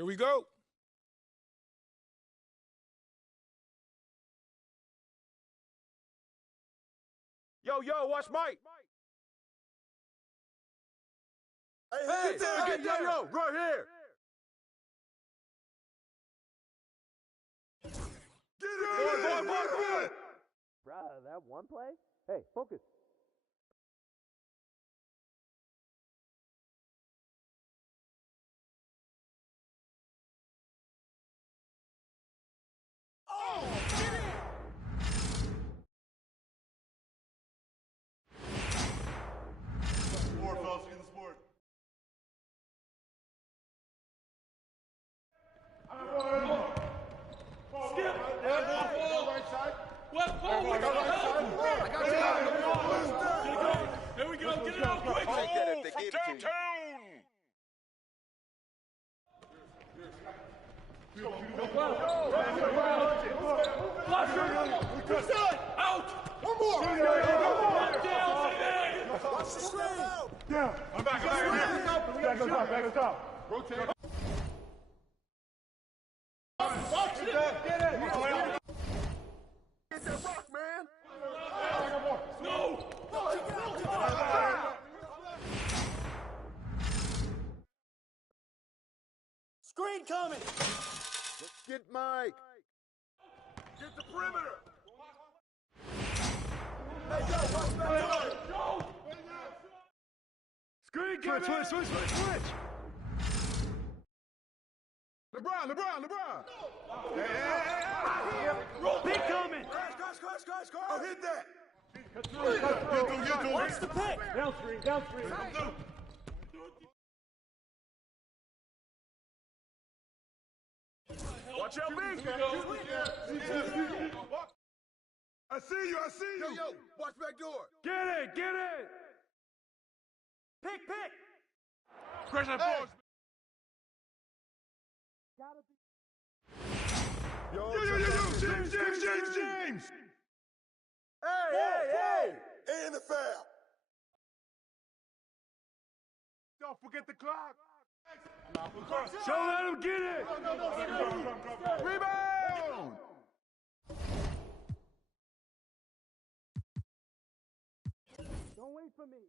Here we go. Yo, watch Mike. Hey, get there. Yo, right here. Get it, boy. Bruh, that one play? Hey, focus. Sport, fellas, get in the sport. Skip! Right side. What? Oh, my God! I got you. There we go! Get it out quick! Take that if they From gave it to you. downtown. Out! One more. One down, Zidane! Watch the screen. Yeah. I'm back. Back on top. Rotate. Get that rock, man. No! Screen coming! Let's get Mike. Get the perimeter. Screen coming. Switch. LeBron. Pick coming! Crash. Oh, hit that. Get through. What's the pick? Down screen. Watch out, Big. I see you. Yo, watch back door. Get it. Pick! Crash that ball. Yo, James. Hey. And the foul. Don't forget the clock. So let him get it. Rebound. Don't wait for me.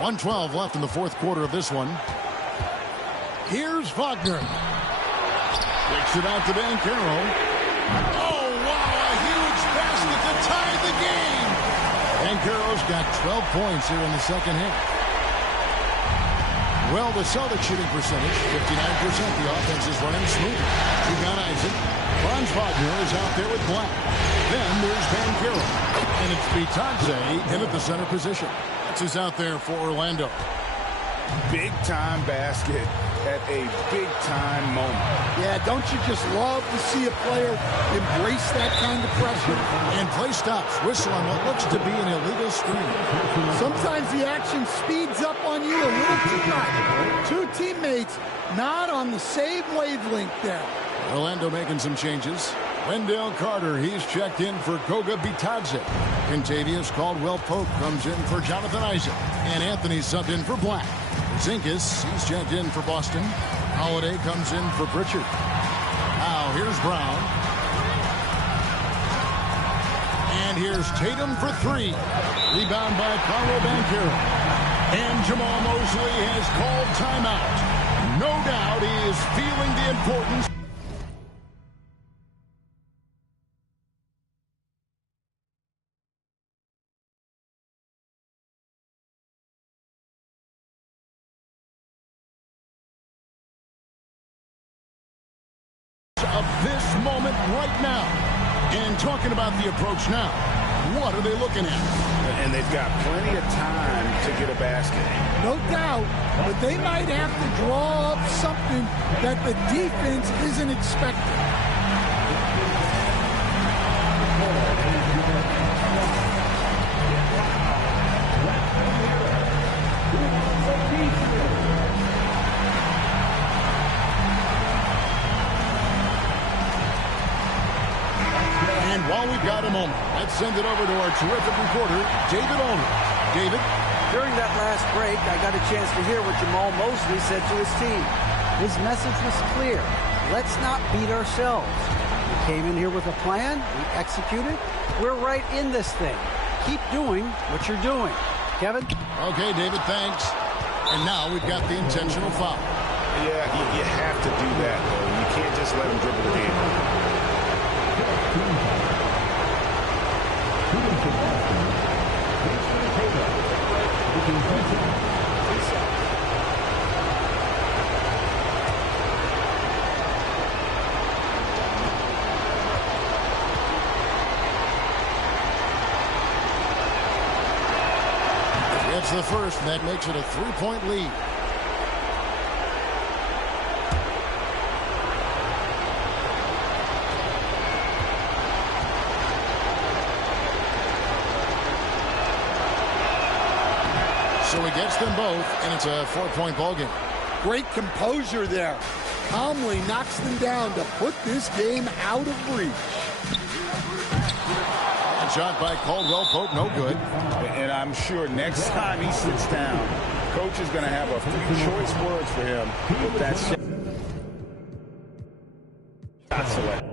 1:12 left in the fourth quarter of this one. Here's Wagner. Kicks it out to Banchero. Oh, wow, a huge basket to tie the game. Banchero's got 12 points here in the second half. Well, the Celtics shooting percentage, 59%. The offense is running smooth. You got Isaac. Franz Wagner is out there with Black. Then there's Banchero. And it's Bitadze in at the center position. That's who's out there for Orlando. Big-time basket at a big-time moment. Yeah, don't you just love to see a player embrace that kind of pressure? And play stops. Whistle on what looks to be an illegal screen. Sometimes the action speeds up on you a little too much. Two teammates not on the same wavelength there. Orlando making some changes. Wendell Carter, he's checked in for Goga Bitadze. Contavious Caldwell-Pope comes in for Jonathan Isaac. And Anthony subbed in for Black. Zinkas, he's checked in for Boston. Holiday comes in for Pritchard. Now here's Brown. And here's Tatum for three. Rebound by Paolo Banchero. And Jamal Mosley has called timeout. No doubt he is feeling the importance. Of this moment right now. And talking about the approach now, what are they looking at? And they've got plenty of time to get a basket. No doubt, but they might have to draw up something that the defense isn't expecting. And while we've got a moment, let's send it over to our terrific reporter, David Aldridge. David? During that last break, I got a chance to hear what Jamal Mosley said to his team. His message was clear. Let's not beat ourselves. We came in here with a plan. We executed. We're right in this thing. Keep doing what you're doing. Kevin? Okay, David, thanks. And now we've got the intentional foul. Yeah, you have to do that, though. You can't just let him dribble the game. It's the first, and that makes it a three-point lead. So he gets them both, and it's a four-point ball game. Great composure there. Calmly knocks them down to put this game out of reach. And shot by Caldwell-Pope, no good. And I'm sure next time he sits down, coach is going to have a few choice words for him with that shot select.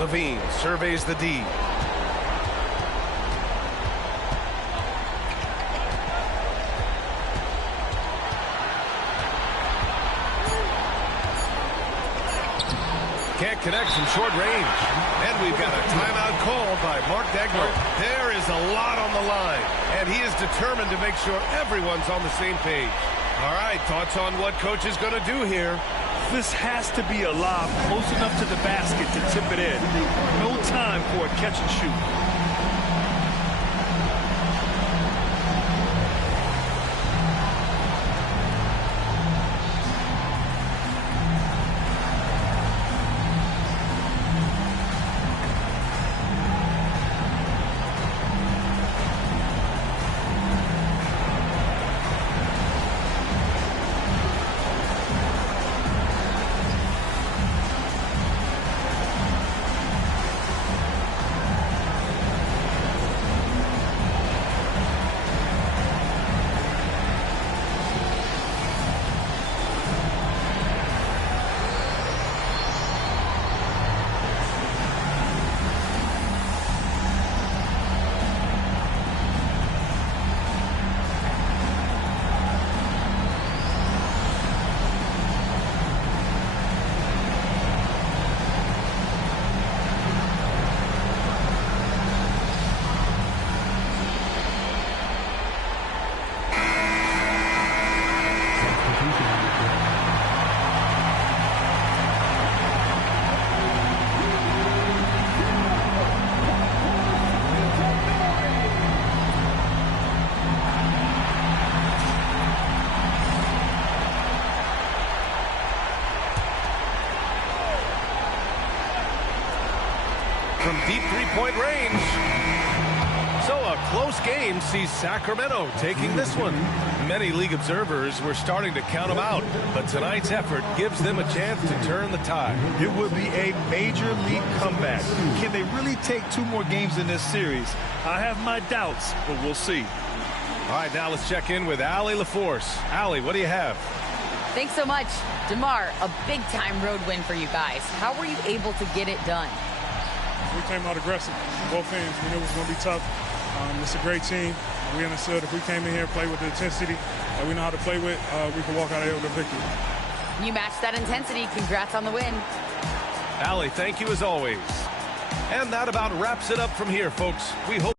Levine surveys the D. Can't connect from short range. And we've got a timeout called by Mark Degner. There is a lot on the line, and he is determined to make sure everyone's on the same page. All right, thoughts on what coach is going to do here? This has to be a lob close enough to the basket to tip it in. No time for a catch and shoot. From deep three-point range. So a close game sees Sacramento taking this one. Many league observers were starting to count them out, but tonight's effort gives them a chance to turn the tide. It would be a major league comeback. Can they really take 2 more games in this series? I have my doubts, but we'll see. All right, now let's check in with Allie LaForce. Allie, what do you have? Thanks so much. DeMar, a big-time road win for you guys. How were you able to get it done? We came out aggressive, both ends. We knew it was going to be tough. It's a great team. We understood if we came in here and played with the intensity that we know how to play with, we could walk out of here with a victory. You matched that intensity. Congrats on the win. Allie, thank you as always. And that about wraps it up from here, folks. We hope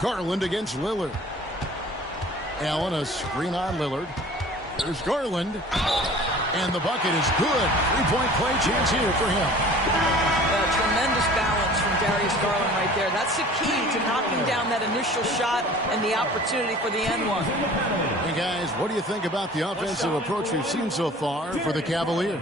Garland against Lillard. Allen, a screen on Lillard. There's Garland. And the bucket is good. Three-point play chance here for him. Tremendous balance from Darius Garland right there. That's the key to knocking down that initial shot and the opportunity for the end one. Hey, guys, what do you think about the offensive approach we've seen so far for the Cavaliers?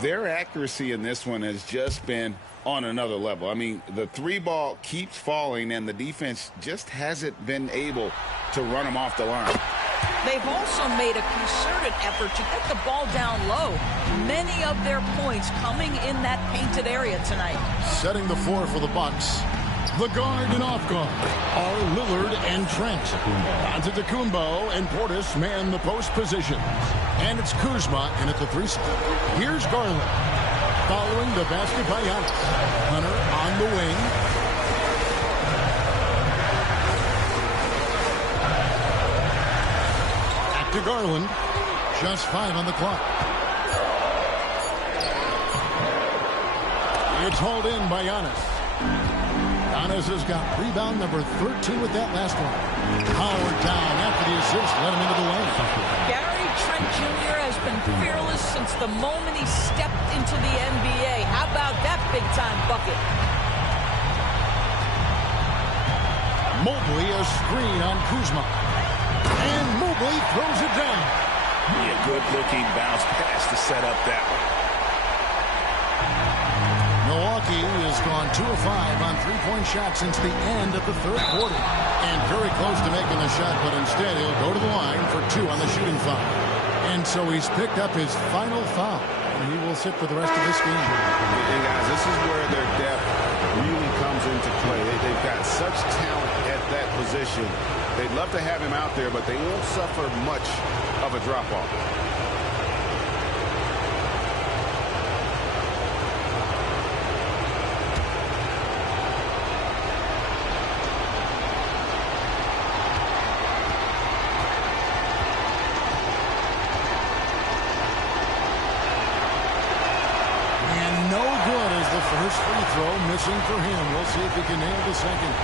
Their accuracy in this one has just been on another level. I mean, the three ball keeps falling, and the defense just hasn't been able to run them off the line. They've also made a concerted effort to get the ball down low. Many of their points coming in that painted area tonight. Setting the floor for the Bucks. The guard and off guard are Lillard and Trent. Antetokounmpo and Portis man the post positions. And it's Kuzma in at the 3 spot. Here's Garland. Following the basket by Giannis. Hunter on the wing. Back to Garland. Just 5 on the clock. It's hauled in by Giannis. Giannis has got rebound number 13 with that last one. Howard down after the assist, let him into the lane. Gary Trent Jr. has been fearless since the moment he stepped into the NBA. How about that big-time bucket? Mobley a screen on Kuzma. And Mobley throws it down. A good-looking bounce pass to set up that one. Milwaukee has gone 2 of 5 on three-point shots since the end of the third quarter. And very close to making the shot, but instead he'll go to the line for 2 on the shooting foul. And so he's picked up his final foul. And he will sit for the rest of this game. And guys, this is where their depth really comes into play. They've got such talent at that position. They'd love to have him out there, but they won't suffer much of a drop-off. First free throw missing for him. We'll see if he can nail the second.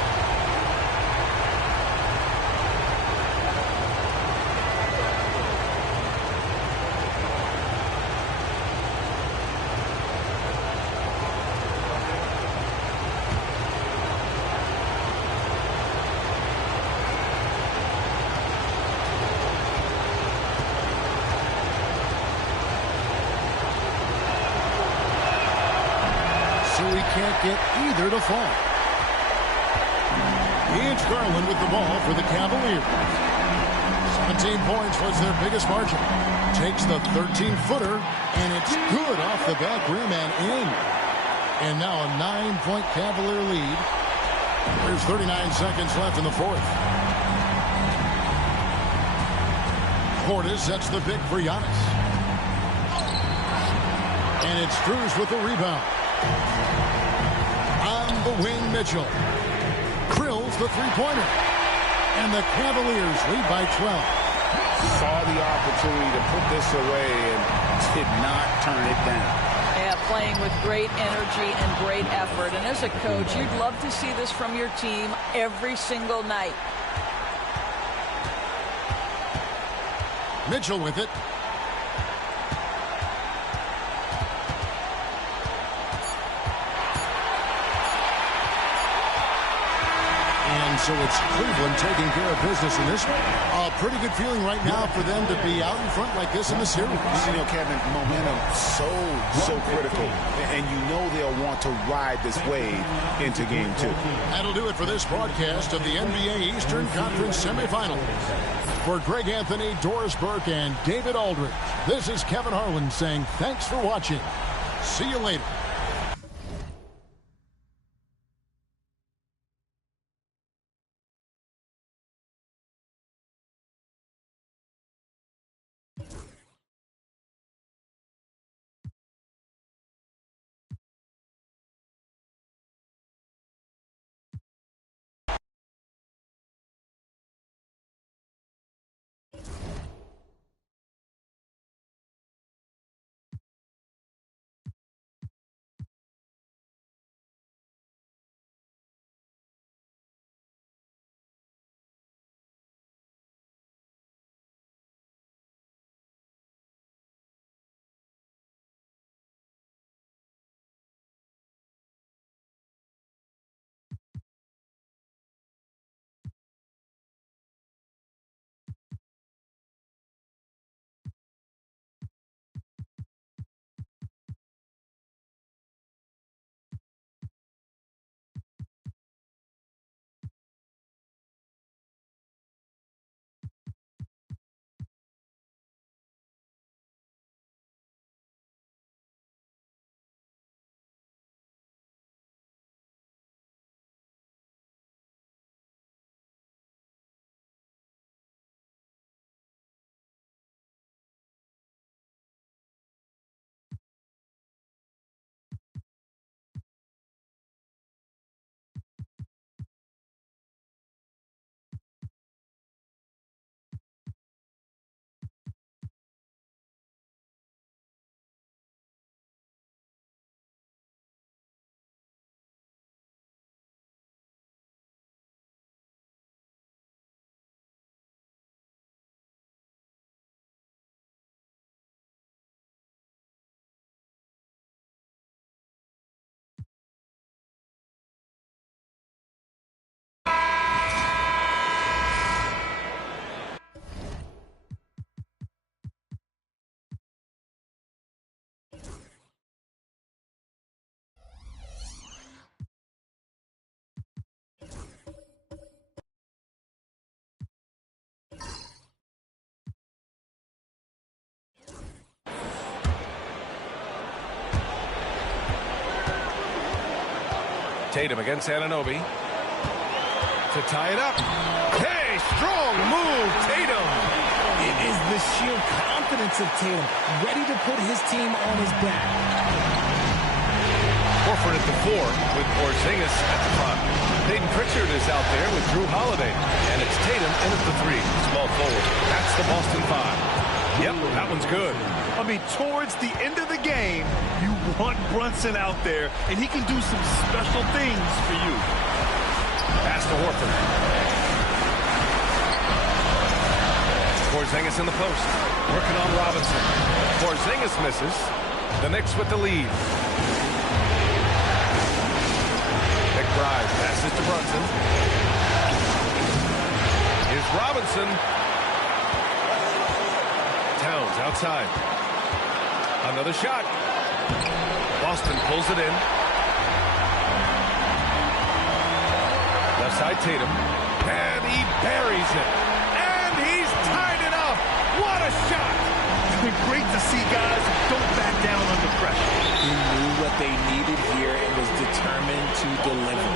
Can't get either to fall. It's Garland with the ball for the Cavaliers. 17 points was their biggest margin. Takes the 13-footer, and it's good off the back rim and in. And now a 9-point Cavalier lead. There's 39 seconds left in the fourth. Portis sets the pick for Giannis. And it's Strus with the rebound. On the wing, Mitchell drills the three-pointer, and the Cavaliers lead by 12. Saw the opportunity to put this away and did not turn it down. Yeah, playing with great energy and great effort. And as a coach, you'd love to see this from your team every single night. Mitchell with it. So it's Cleveland taking care of business in this one. A pretty good feeling right now for them to be out in front like this in the series. You know, Kevin, momentum so critical. And you know they'll want to ride this wave into game 2. That'll do it for this broadcast of the NBA Eastern Conference semifinals. For Greg Anthony, Doris Burke, and David Aldridge, this is Kevin Harlan saying thanks for watching. See you later. Tatum against Anunoby. To tie it up. Hey, strong move, Tatum. It is the sheer confidence of Tatum, ready to put his team on his back. Horford at the 4 with Porzingis at the 5. Peyton Pritchard is out there with Drew Holiday. And it's Tatum in at the 3, small forward. That's the Boston 5. Yep, that one's good. I mean, towards the end of the game, you want Brunson out there, and he can do some special things for you. Pass to Horford. Porzingis in the post. Working on Robinson. Porzingis misses. The Knicks with the lead. McBride passes to Brunson. Here's Robinson. Towns outside. Another shot. Boston pulls it in. Left side Tatum. And he buries it. And he's tied it up. What a shot. Great to see guys who don't back down under pressure. He knew what they needed here and was determined to deliver.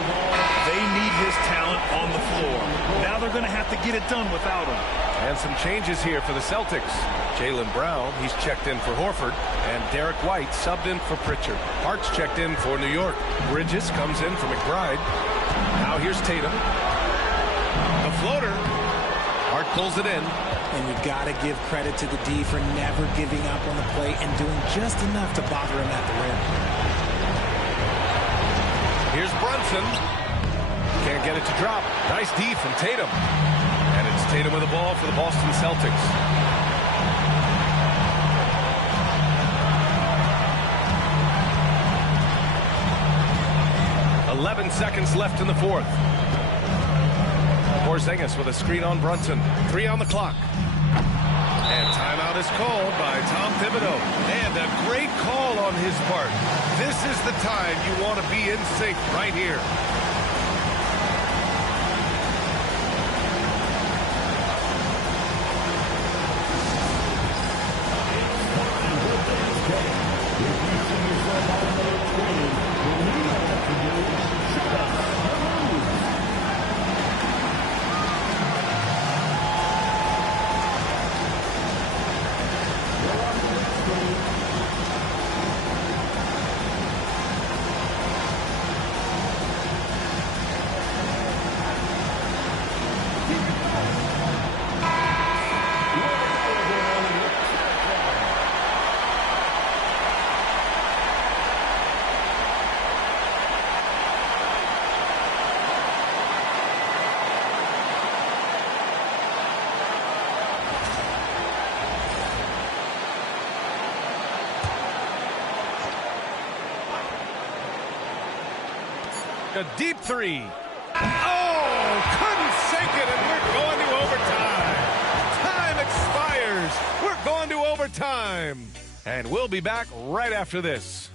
They need his talent on the floor. Now they're going to have to get it done without him. And some changes here for the Celtics. Jaylen Brown, he's checked in for Horford. And Derek White subbed in for Pritchard. Hart's checked in for New York. Bridges comes in for McBride. Now here's Tatum. The floater. Hart pulls it in. And you got to give credit to the D for never giving up on the play and doing just enough to bother him at the rim. Here's Brunson. Can't get it to drop. Nice D from Tatum. And it's Tatum with the ball for the Boston Celtics. .11 seconds left in the fourth. Porzingis with a screen on Brunson. 3 on the clock. And timeout is called by Tom Thibodeau. And a great call on his part. This is the time you want to be in sync right here. A deep 3. Oh, couldn't sink it, and we're going to overtime. Time expires. We're going to overtime. And we'll be back right after this.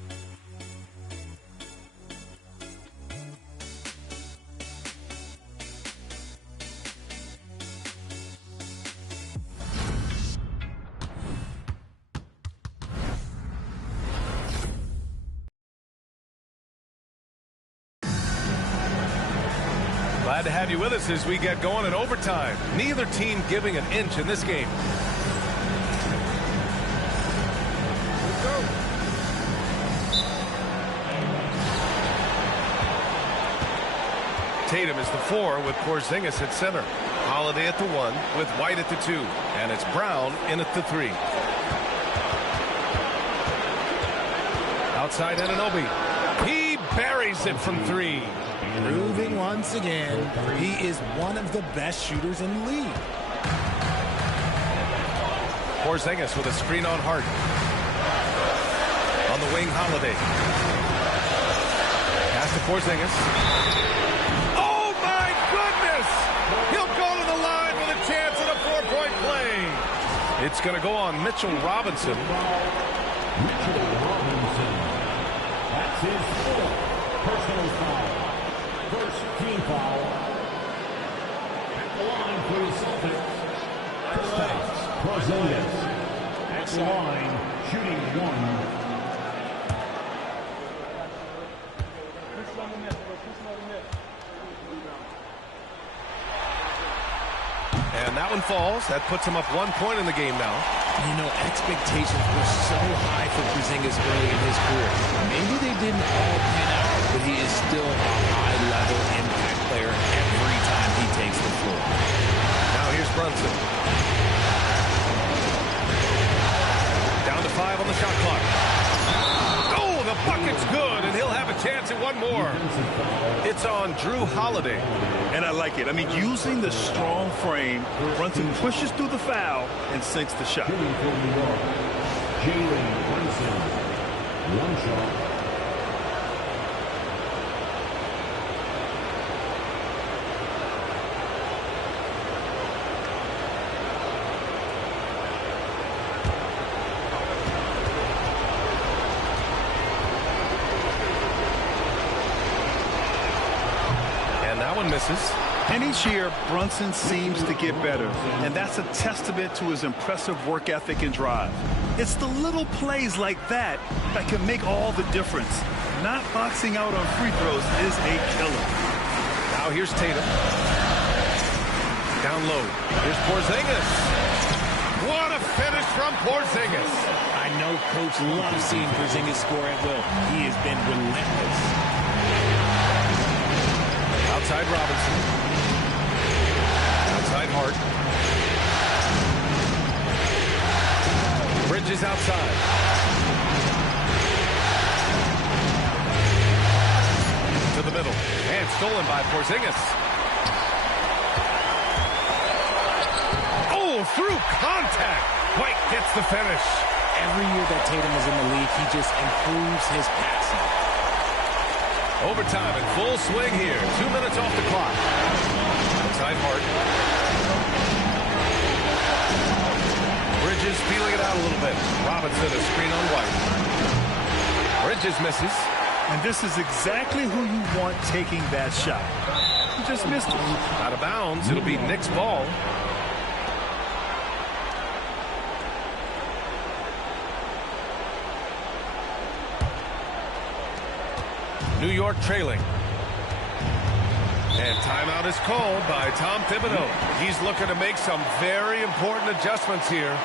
Glad to have you with us as we get going in overtime. Neither team giving an inch in this game. Let's go. Tatum is the 4 with Porzingis at center. Holiday at the 1 with White at the 2. And it's Brown in at the 3. Outside Anunoby. He buries it from 3. Proving once again, he is one of the best shooters in the league. Porzingis with a screen on Hart. On the wing, Holiday. Pass to Porzingis. Oh, my goodness! He'll go to the line with a chance at a 4-point play. It's going to go on Mitchell Robinson. Mitchell Robinson. That's his 4th personal foul. First team foul. At the line for the Celtics. Kristaps Porzingis. At the line, shooting 1. And that one falls. That puts him up 1 point in the game now. You know, expectations were so high for Porzingis early in his career. Maybe they didn't all pan out, but he is still a high-level impact player every time he takes the floor. Now here's Brunson. Down to 5 on the shot clock. Oh, the bucket's good, and he'll have a chance at one more. It's on Drew Holiday. And I like it. I mean, using the strong frame, Brunson pushes through the foul and sinks the shot. Jalen Brunson, one shot. Misses. And each year, Brunson seems to get better, and that's a testament to his impressive work ethic and drive. It's the little plays like that that can make all the difference. Not boxing out on free throws is a killer. Now here's Tatum. Down low. Here's Porzingis. What a finish from Porzingis. I know Coach loves seeing Porzingis score at will. He has been relentless. Outside Robinson. Outside Hart. Bridges outside. To the middle. And stolen by Porzingis. Oh, through contact. White gets the finish. Every year that Tatum is in the league, he just improves his passing. Overtime in full swing here. 2 minutes off the clock. Outside Hart. Bridges feeling it out a little bit. Robinson a screen on White. Bridges misses. And this is exactly who you want taking that shot. He just missed it. Out of bounds. It'll be Knicks ball. New York trailing. And timeout is called by Tom Thibodeau. He's looking to make some very important adjustments here.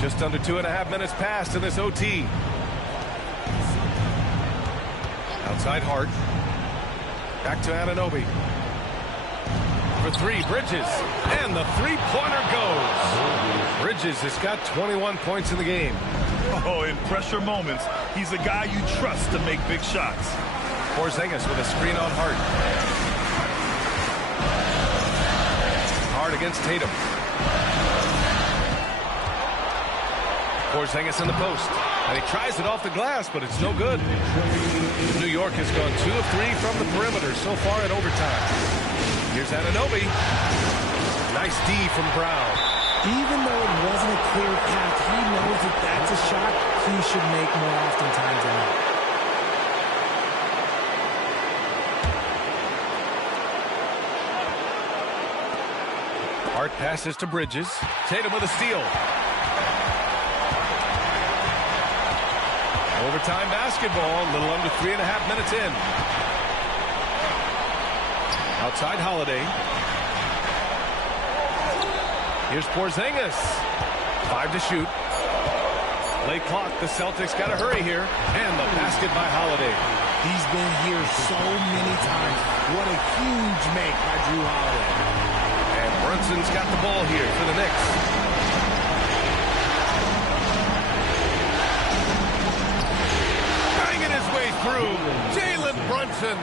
Just under 2.5 minutes passed in this OT. Outside Hart. Back to Anunoby. For three, Bridges. And the three-pointer goes. Bridges has got 21 points in the game. Oh, in pressure moments, he's a guy you trust to make big shots. Porzingis with a screen on Hart. Hart against Tatum. Porzingis in the post. And he tries it off the glass, but it's no good. New York has gone 2 of 3 from the perimeter so far in overtime. Here's Anunoby. Nice D from Brown. Even though it wasn't a clear path, he knows that that's a shot he should make more oftentimes than not. Hart passes to Bridges. Tatum with a steal. Overtime basketball, a little under 3.5 minutes in. Outside Holiday. Here's Porzingis. 5 to shoot. Late clock. The Celtics got to hurry here. And the basket by Holiday. He's been here so many times. What a huge make by Drew Holiday. And Brunson's got the ball here for the Knicks. Banging his way through. Jalen Brunson.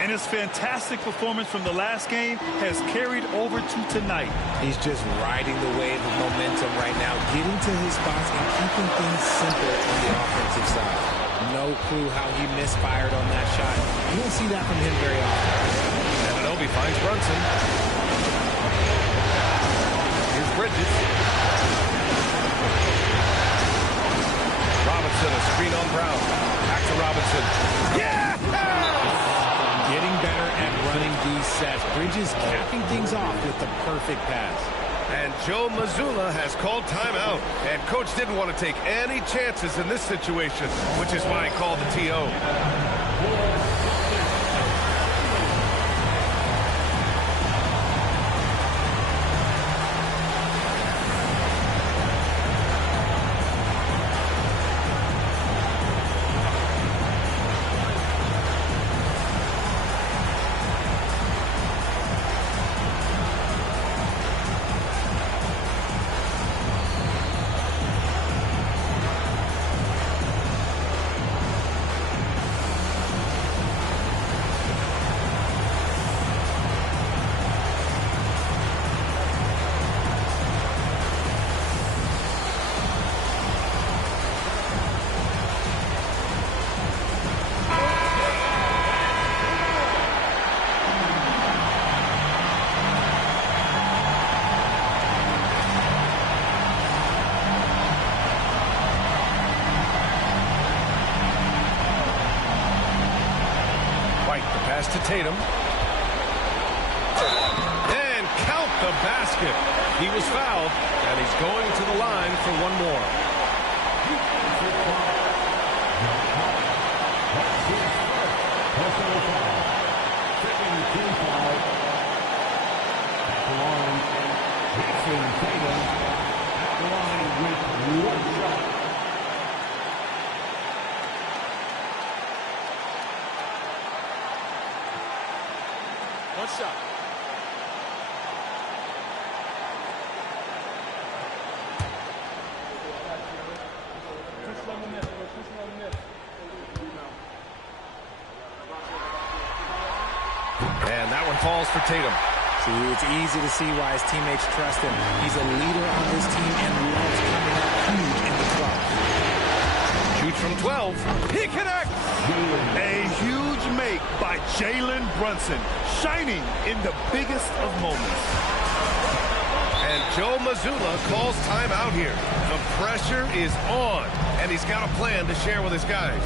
And his fantastic performance from the last game has carried over to tonight. He's just riding the wave of momentum right now, getting to his spots and keeping things simple on the offensive side. No clue how he misfired on that shot. You don't see that from him very often. Anunoby finds Brunson. Here's Bridges. Robinson, a screen on Brown. Back to Robinson. Yeah! Getting better at running these sets. Bridges capping things off with the perfect pass. And Joe Mazzulla has called timeout. And coach didn't want to take any chances in this situation, which is why he called the TO. To Tatum. And count the basket. He was fouled, and he's going to the line for one more. One shot. And that one falls for Tatum. See, it's easy to see why his teammates trust him. He's a leader on this team and loves coming out huge in the clutch. Shoots from 12. He connects. A huge make by Jalen Brunson, shining in the biggest of moments. And Joe Mazzulla calls timeout here. The pressure is on, and he's got a plan to share with his guys.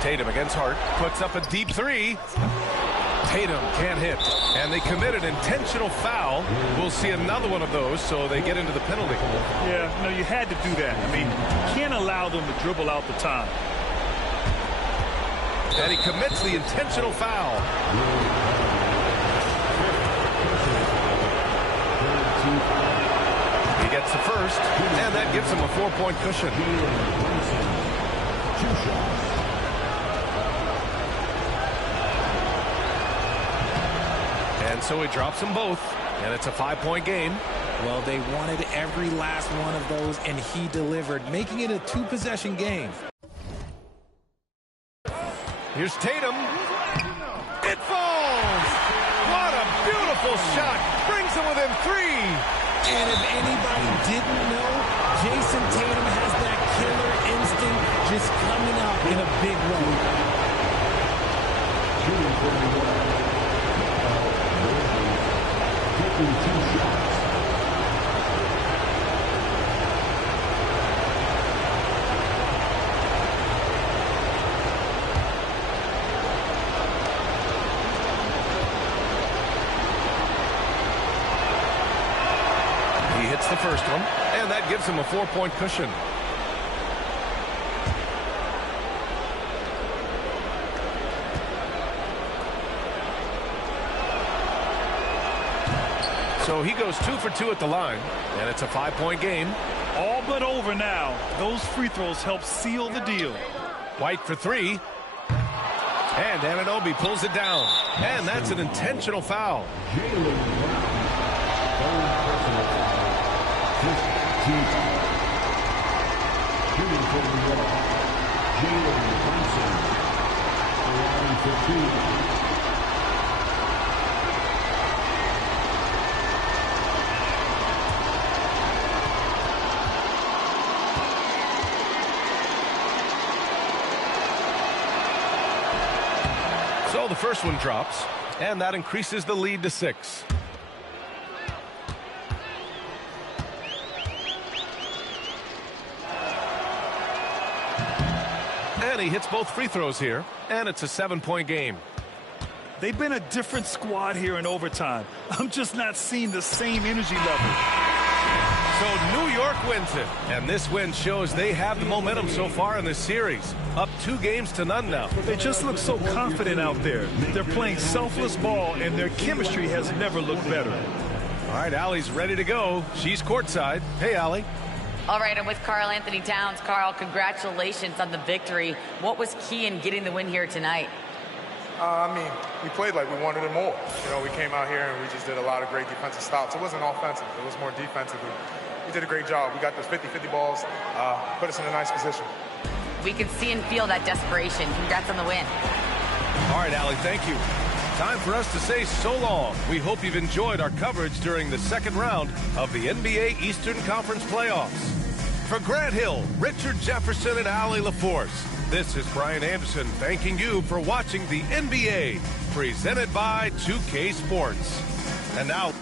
Tatum against Hart, puts up a deep three. Tatum can't hit, and they committed intentional foul. We'll see another one of those, so they get into the penalty. Yeah, no, you had to do that. I mean, you can't allow them to dribble out the time. And he commits the intentional foul. He gets the first, and that gives him a 4-point cushion. 2 shots. And so he drops them both, and it's a 5-point game. Well, they wanted every last one of those, and he delivered, making it a 2-possession game. Here's Tatum. It falls! What a beautiful shot! Brings him within 3! And if anybody didn't know, Jason Tatum has that killer instinct just coming out in a big way. Taking 2 shots. He hits the first one, and that gives him a 4-point cushion. So he goes 2 for 2 at the line, and it's a 5-point game. All but over now. Those free throws help seal the deal. White for 3. And Anunoby pulls it down. And that's an intentional foul. Jaylen Brown. Third personal foul. 5th team foul. Shooting for the yellow. Jalen Brunson. Line for 2. So the first one drops, and that increases the lead to 6. And he hits both free throws here, and it's a 7-point game. They've been a different squad here in overtime. I'm just not seeing the same energy level. So New York wins it, and this win shows they have the momentum so far in this series. Up 2 games to none now. They just look so confident out there. They're playing selfless ball, and their chemistry has never looked better. All right, Allie's ready to go. She's courtside. Hey, Allie. All right, I'm with Karl Anthony Towns. Karl, congratulations on the victory. What was key in getting the win here tonight? I mean, we played like we wanted it more. You know, we came out here and we just did a lot of great defensive stops. It wasn't offensive. It was more defensive. We did a great job. We got those 50-50 balls, put us in a nice position. We can see and feel that desperation. Congrats on the win. All right, Allie, thank you. Time for us to say so long. We hope you've enjoyed our coverage during the second round of the NBA Eastern Conference playoffs. For Grant Hill, Richard Jefferson, and Allie LaForce, this is Brian Anderson thanking you for watching the NBA, presented by 2K Sports. And now...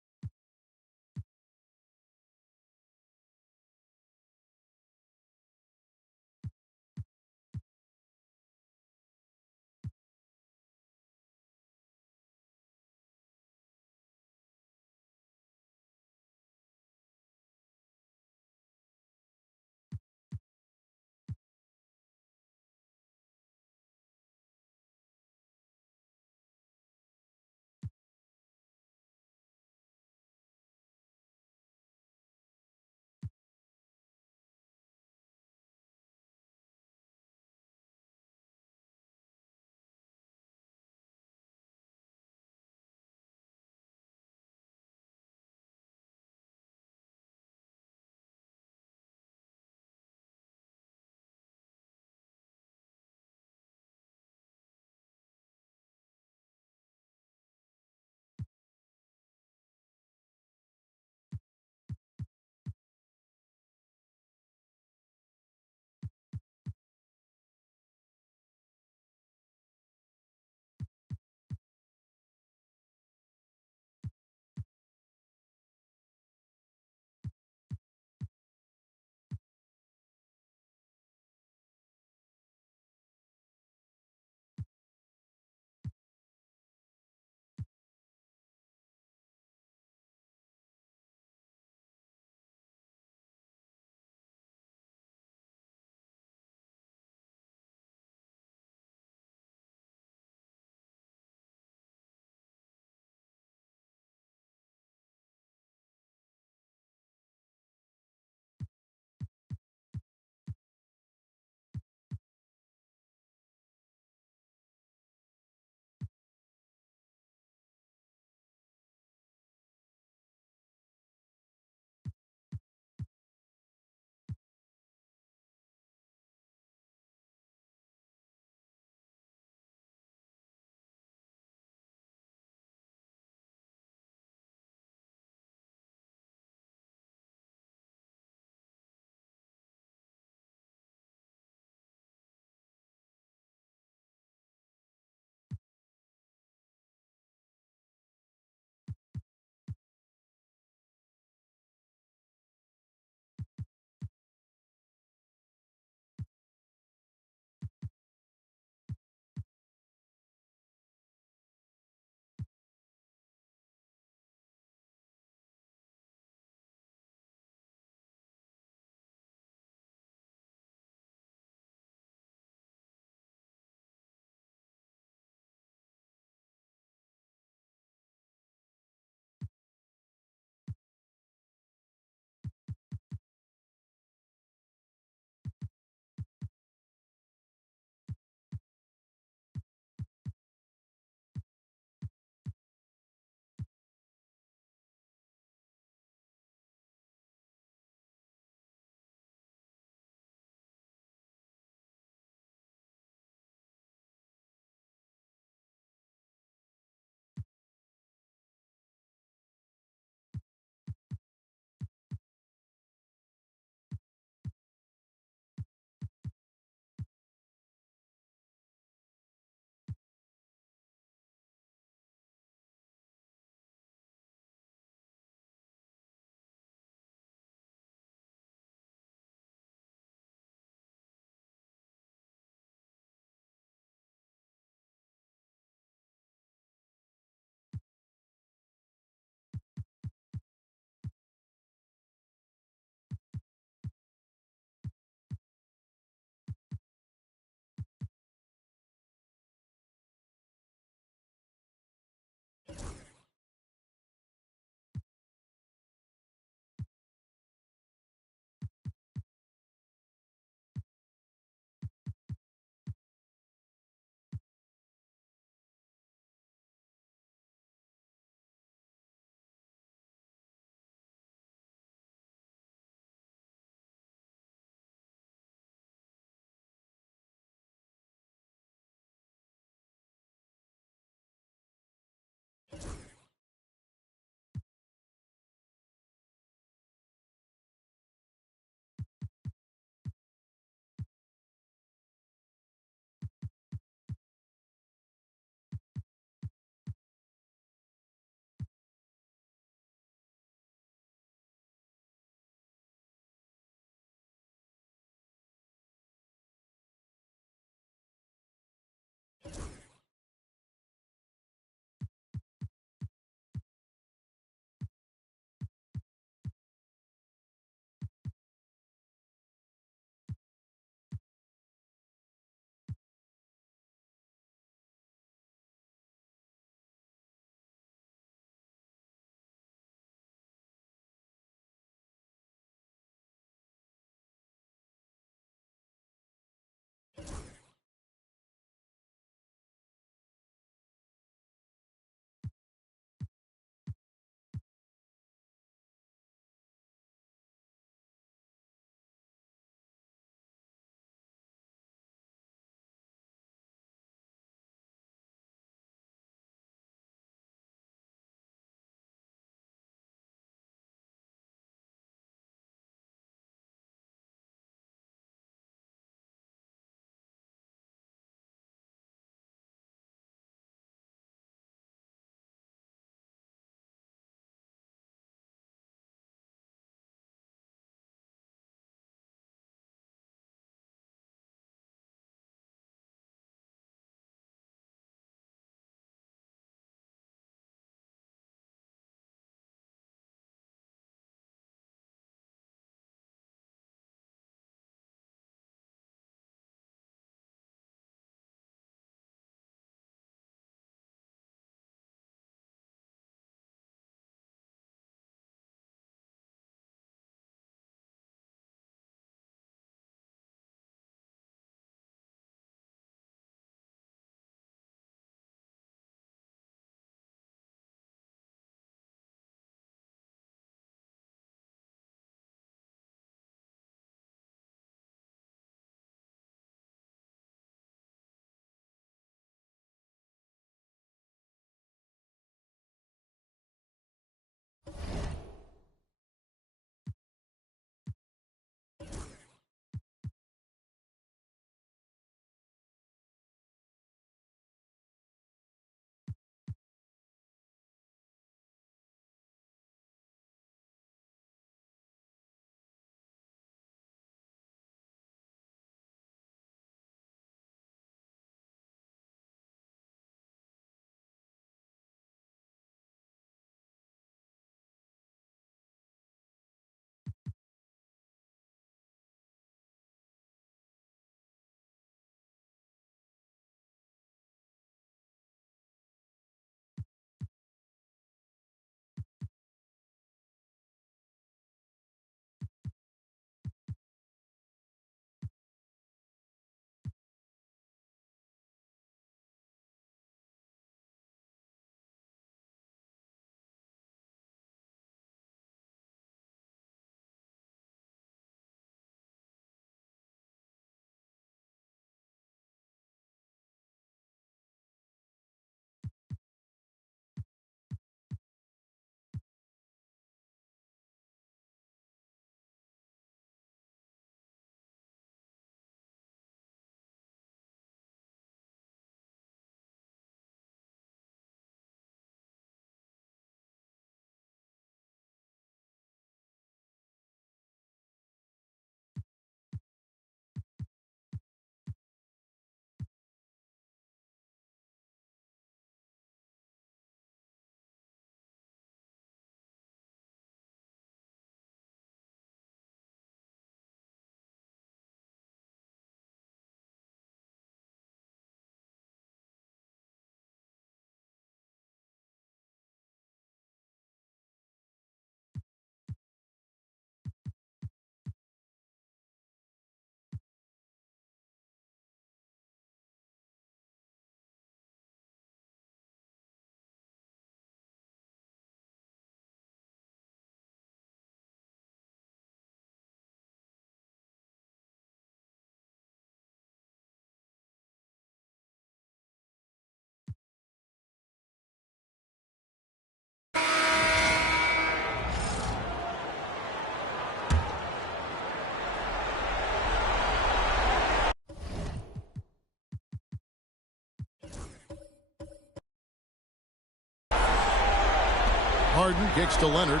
Harden kicks to Leonard.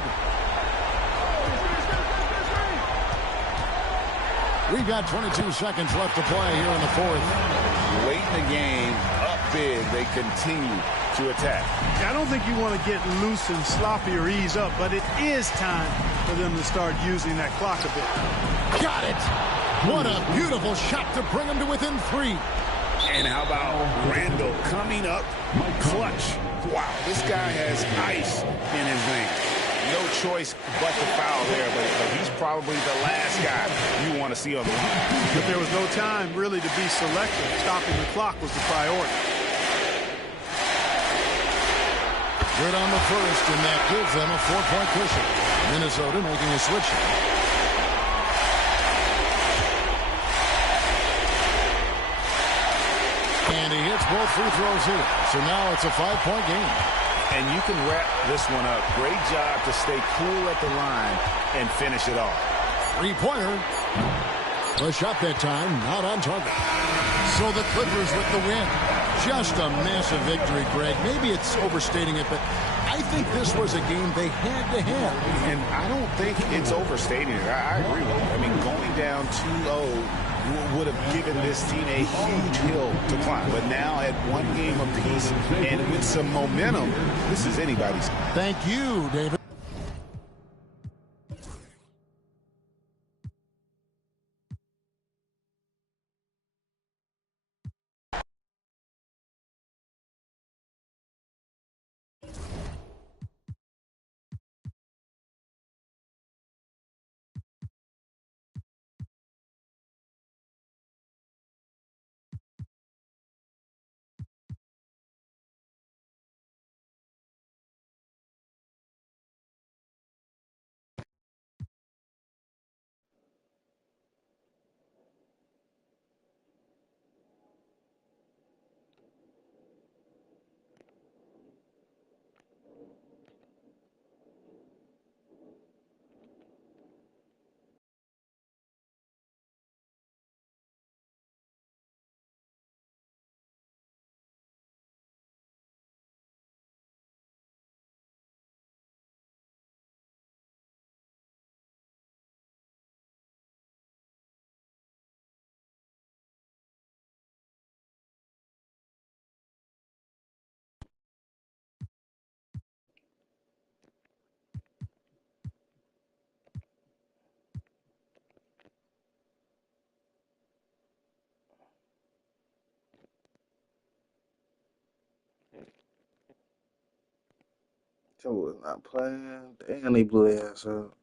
We've got 22 seconds left to play here in the fourth. Late in the game, up big, they continue to attack. I don't think you want to get loose and sloppy or ease up, but it is time for them to start using that clock a bit. Got it! What a beautiful shot to bring them to within 3. And how about Randall coming up clutch? Wow, this guy has ice in his veins. No choice but to foul there, but he's probably the last guy you want to see on the line. But there was no time really to be selective. Stopping the clock was the priority. Good on the first, and that gives them a 4-point cushion. Minnesota making a switch. And he hits both free throws here. So now it's a 5-point game. And you can wrap this one up. Great job to stay cool at the line and finish it off. 3-pointer. The shot that time, not on target. So the Clippers with the win. Just a massive victory, Greg. Maybe it's overstating it, but I think this was a game they had to have. And I don't think it's overstating it. I agree with you. I mean, going down 2-0 would have given this team a huge hill to climb. But now at one game apiece and with some momentum, this is anybody's. Thank you, David. Was not playing. Damn, they blew their ass up.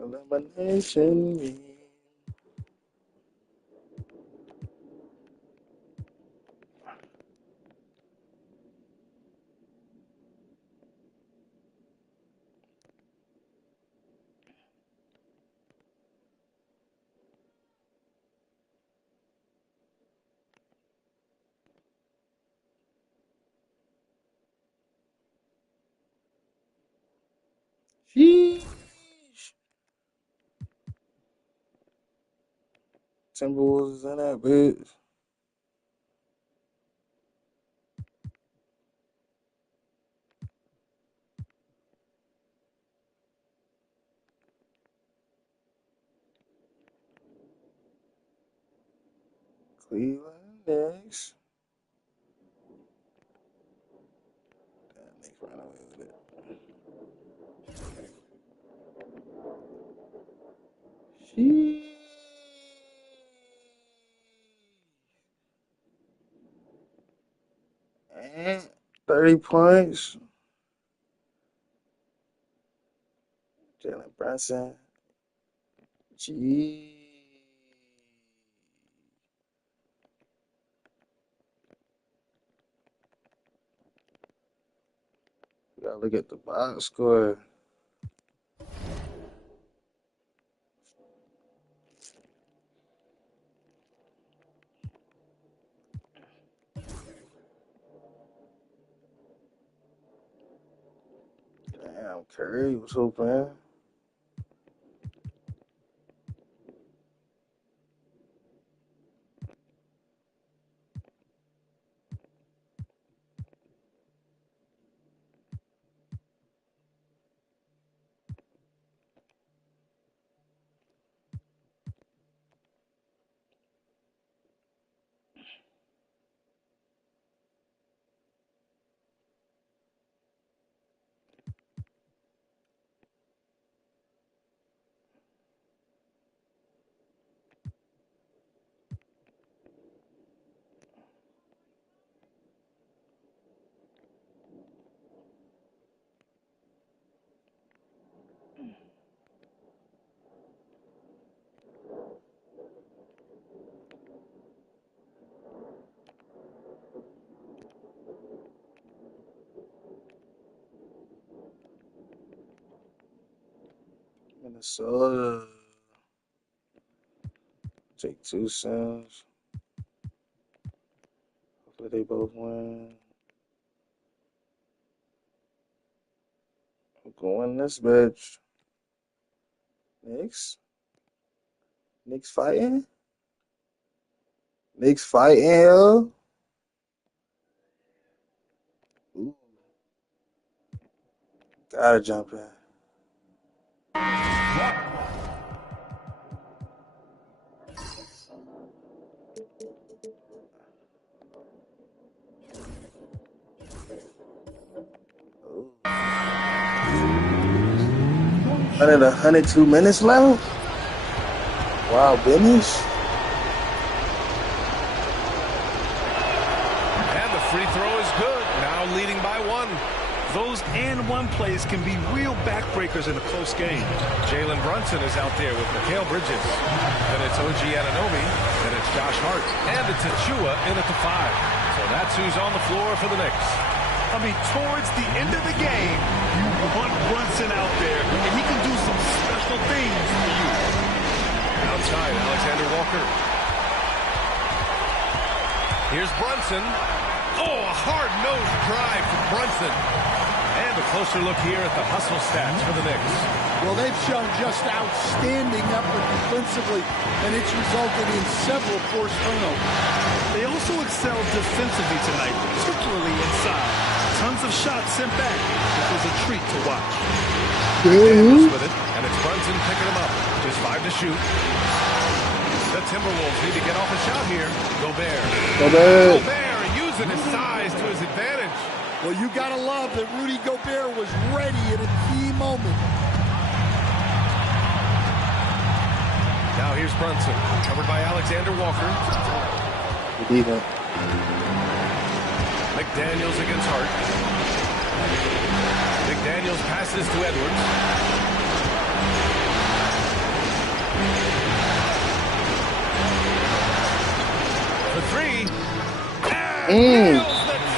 Elimination. Sheesh. Timberwolves is in that bitch. Cleveland next. Damn, Knicks ran away with it. Sheesh. And 30 points. Jalen Brunson. Gee. You gotta look at the box score. Damn, Curry was hooping. Minnesota. Take 2 cents. Hopefully they both win. I'm going this bitch. Knicks? Knicks fighting? Knicks fighting here? Ooh. Gotta jump in. Under 102 minutes left? Wow, business. And the free throw is good. Now leading by 1. Those and one plays can be real backbreakers in a close game. Jalen Brunson is out there with Mikal Bridges. Then it's OG Anunoby. Then it's Josh Hart. And it's Achua in at the 5. So that's who's on the floor for the Knicks. I mean, towards the end of the game, you want Brunson out there, and he can do some special things for you. Outside, Alexander Walker. Here's Brunson. Oh, a hard-nosed drive from Brunson. And a closer look here at the hustle stats for the Knicks. Well, they've shown just outstanding effort defensively, and it's resulted in several forced turnovers. They also excelled defensively tonight, particularly inside. Tons of shots sent back. It was a treat to watch. Daniels with it, and it's Brunson picking him up. Just 5 to shoot. The Timberwolves need to get off a shot here. Gobert. Gobert using his size to his advantage. Well, you got to love that Rudy Gobert was ready at a key moment. Now here's Brunson, covered by Alexander Walker. Even. McDaniels against Hart. McDaniels passes to Edwards. For 3.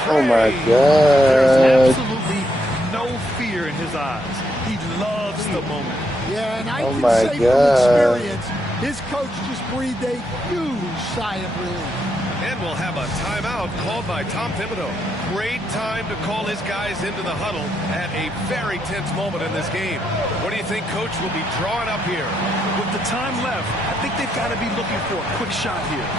Oh my God. There's absolutely no fear in his eyes. He loves the moment. Yeah, and I Oh can my say God. from experience, his coach just breathed a huge sigh of relief. And we'll have a timeout called by Tom Thibodeau. Great time to call his guys into the huddle at a very tense moment in this game. What do you think Coach will be drawing up here? With the time left, I think they've got to be looking for a quick shot here.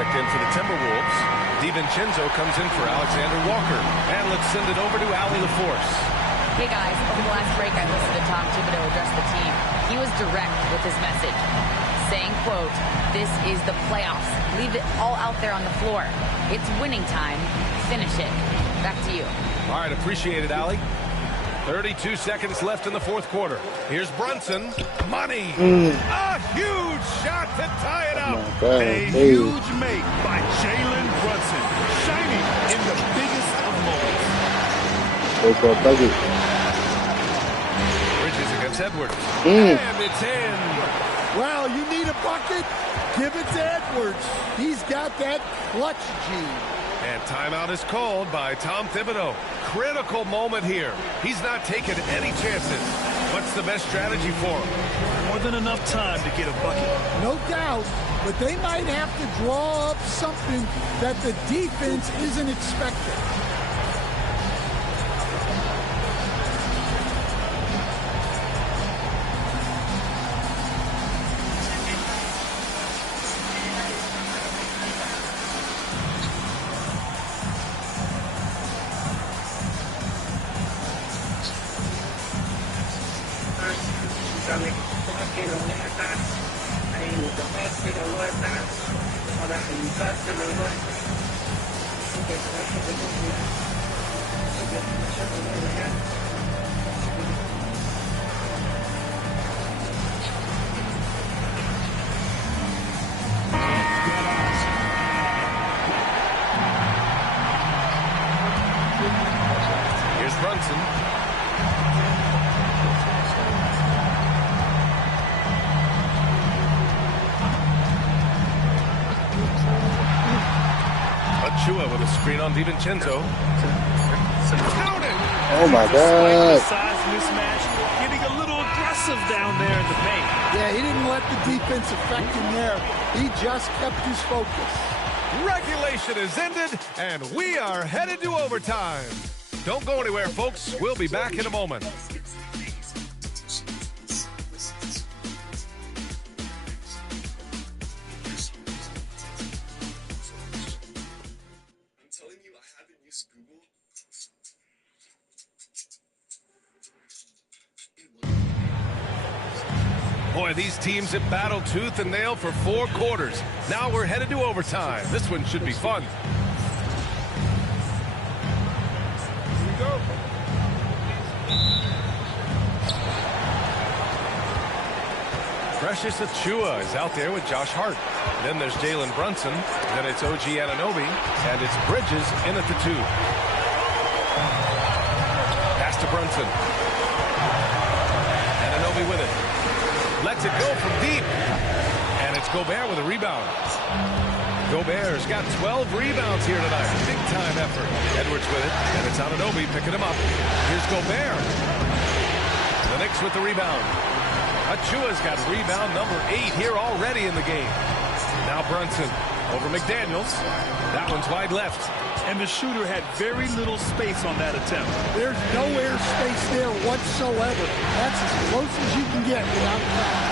checked in for the Timberwolves. DiVincenzo comes in for Alexander Walker. And let's send it over to Allie LaForce. Hey guys, over the last break I listened to Tom Thibodeau address the team. He was direct with his message, saying, quote, "This is the playoffs. Leave it all out there on the floor. It's winning time. Finish it." Back to you. All right, appreciate it, Allie. 32 seconds left in the fourth quarter. Here's Brunson. Money. A huge shot to tie it up. A huge make by Jalen Brunson. Shining in the biggest of moments. Bridges against Edwards. And it's in. Well, you need a bucket? Give it to Edwards. He's got that clutch gene. And timeout is called by Tom Thibodeau. Critical moment here. He's not taking any chances. What's the best strategy for him? More than enough time to get a bucket. No doubt, but they might have to draw up something that the defense isn't expecting. Here's Brunson. Achua with a screen on DiVincenzo. Oh my God. Size mismatch, getting a little aggressive down there in the paint. Yeah, he didn't let the defense affect him there. He just kept his focus. Regulation is ended, and we are headed to overtime. Don't go anywhere, folks. We'll be back in a moment. Boy, these teams have battled tooth and nail for 4 quarters. Now we're headed to overtime. This one should be fun. Here we go. Precious Achua is out there with Josh Hart. Then there's Jalen Brunson. Then it's OG Anunoby. And it's Bridges in at the 2. Pass to Brunson. Anunoby with it. Lets it go from deep. And it's Gobert with a rebound. Gobert's got 12 rebounds here tonight. Big time effort. Edwards with it. And it's Anunoby picking him up. Here's Gobert. The Knicks with the rebound. Achua's got rebound number 8 here already in the game. Now Brunson over McDaniels. That one's wide left. And the shooter had very little space on that attempt. There's no air space there whatsoever. That's as close as you can get without foul.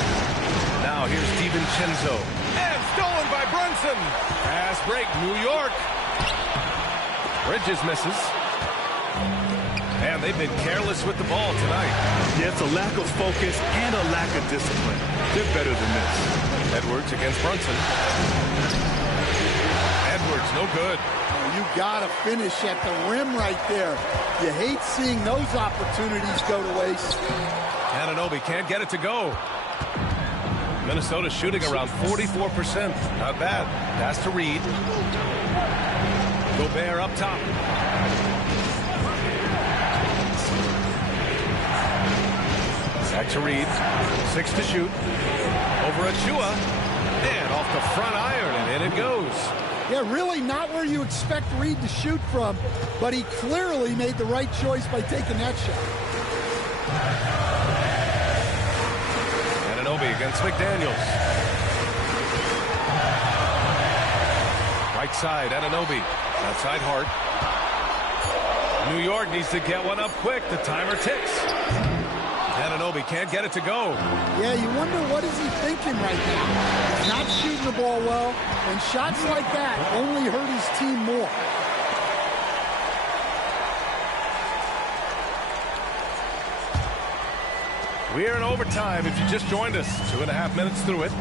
Now here's DiVincenzo. And stolen by Brunson. Pass break, New York. Bridges misses. And they've been careless with the ball tonight. Yeah, it's a lack of focus and a lack of discipline. They're better than this. Edwards against Brunson. Edwards, no good. You got to finish at the rim right there. You hate seeing those opportunities go to waste. Anunoby can't get it to go. Minnesota shooting around 44%. Not bad. Pass to Reed. Gobert up top. Back to Reed. 6 to shoot. Over Achua. And off the front iron, and in it goes. Yeah, really not where you expect Reed to shoot from, but he clearly made the right choice by taking that shot. Anunoby against McDaniels. Right side, Anunoby. Outside Hart. New York needs to get one up quick. The timer ticks. Anunoby Anunoby can't get it to go. Yeah, you wonder what is he thinking right now. He's not shooting the ball well, and shots like that only hurt his team more. We're in overtime if you just joined us. 2.5 minutes through it.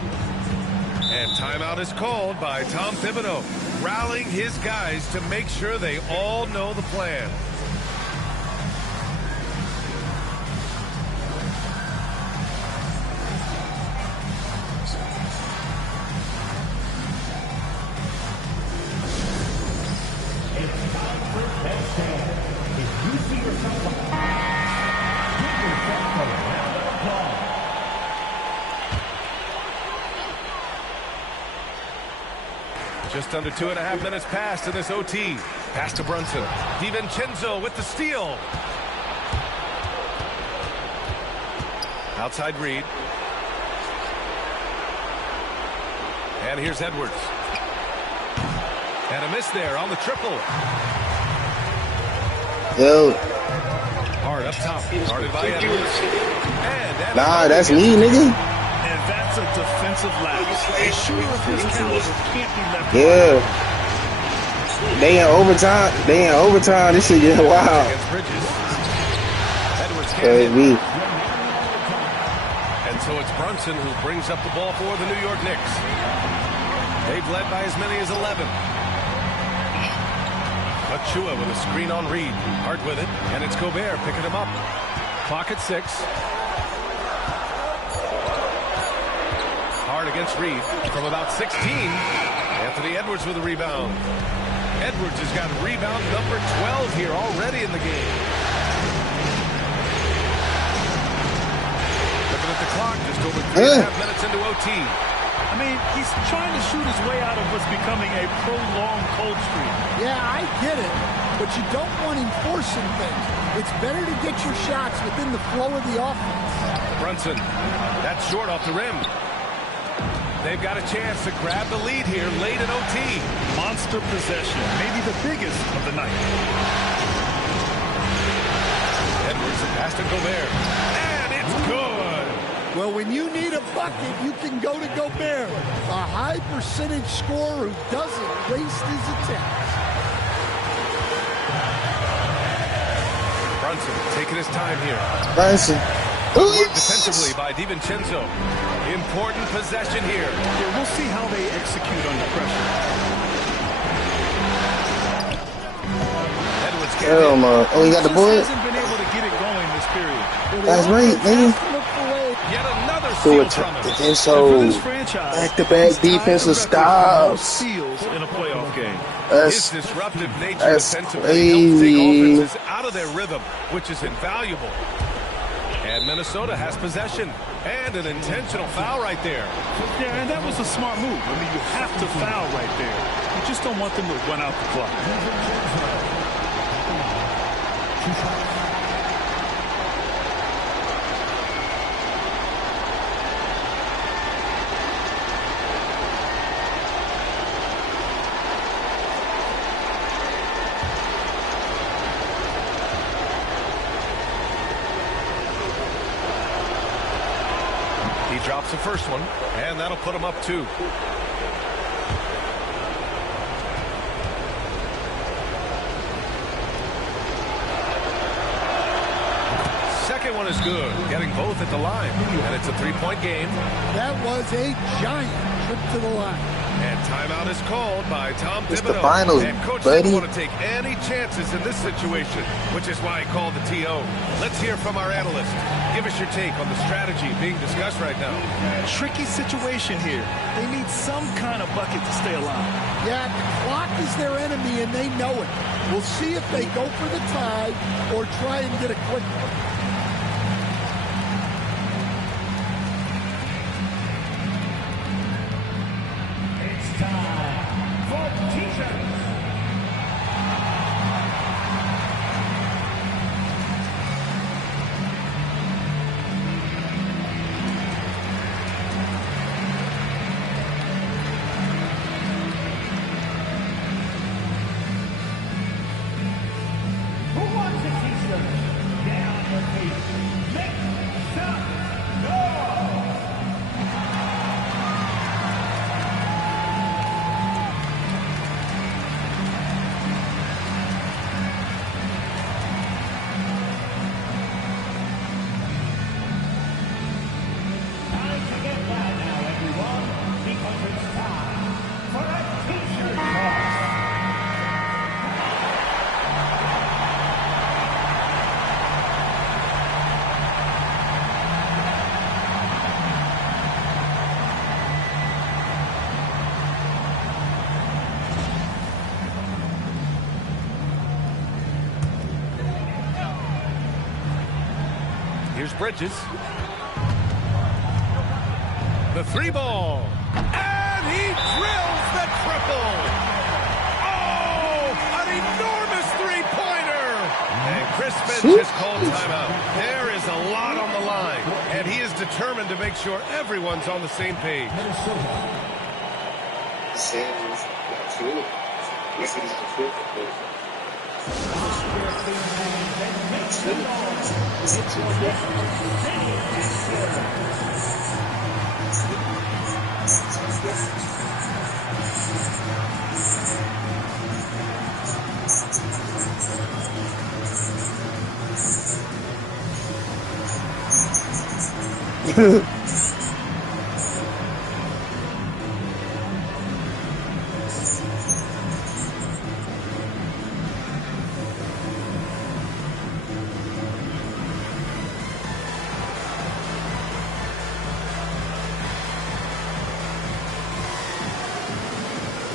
And timeout is called by Tom Thibodeau, rallying his guys to make sure they all know the plan. Just under 2.5 minutes passed in this OT. Pass to Brunson. DiVincenzo with the steal. Outside Reed. And here's Edwards. And a miss there on the triple. Yo. Hard up top. Guarded by Edwards. And nah, that's me, nigga. And that's a defensive lapse. A shooter of his caliber can't be left. Yeah. They in overtime. This shit getting wild. Edwards can't hit. And so it's Brunson who brings up the ball for the New York Knicks. They've led by as many as 11. Achua with a screen on Reed. Hart with it. And it's Gobert picking him up. Clock at 6. Hart against Reed from about 16. Anthony Edwards with a rebound. Edwards has got rebound number 12 here already in the game. Looking at the clock, just over 3.5 minutes into OT. I mean, he's trying to shoot his way out of what's becoming a prolonged cold streak. Yeah, I get it, but you don't want him forcing things. It's better to get your shots within the flow of the offense. Brunson, that's short off the rim. They've got a chance to grab the lead here late in OT. Monster possession, maybe the biggest of the night. Edwards, the pass to Gobert. And it's good. Well, when you need a bucket, you can go to Gobert, a high percentage scorer who doesn't waste his attempts. Brunson taking his time here. Brunson. Work defensively by DiVincenzo. Important possession here. Yeah, we'll see how they execute under pressure. Edwards Hell no. Oh, you got the board? Hasn't been able to get it going this period. That's right, nigga. Yet another So steal from him. it's so back-to-back defensive stops. Steals in a playoff game. His disruptive nature defensively helps take offenses out of their rhythm, which is invaluable. And Minnesota has possession. And an intentional foul right there. Yeah, and that was a smart move. I mean, you have to foul right there. You just don't want them to run out the clock. Drops the first one, and that'll put him up 2. Second one is good, getting both at the line, and it's a 3-point game. That was a giant trip to the line. And timeout is called by Tom Thibodeau. It's the finals, and Coach buddy. didn't want to take any chances in this situation, which is why he called the TO. Let's hear from our analyst. Give us your take on the strategy being discussed right now. Tricky situation here. They need some kind of bucket to stay alive. Yeah, the clock is their enemy, and they know it. We'll see if they go for the tie or try and get a quick one. Here's Bridges. The 3-ball. And he drills the triple. Oh, an enormous three-pointer. And Chris Finch just called timeout. There is a lot on the line, and he is determined to make sure everyone's on the same page.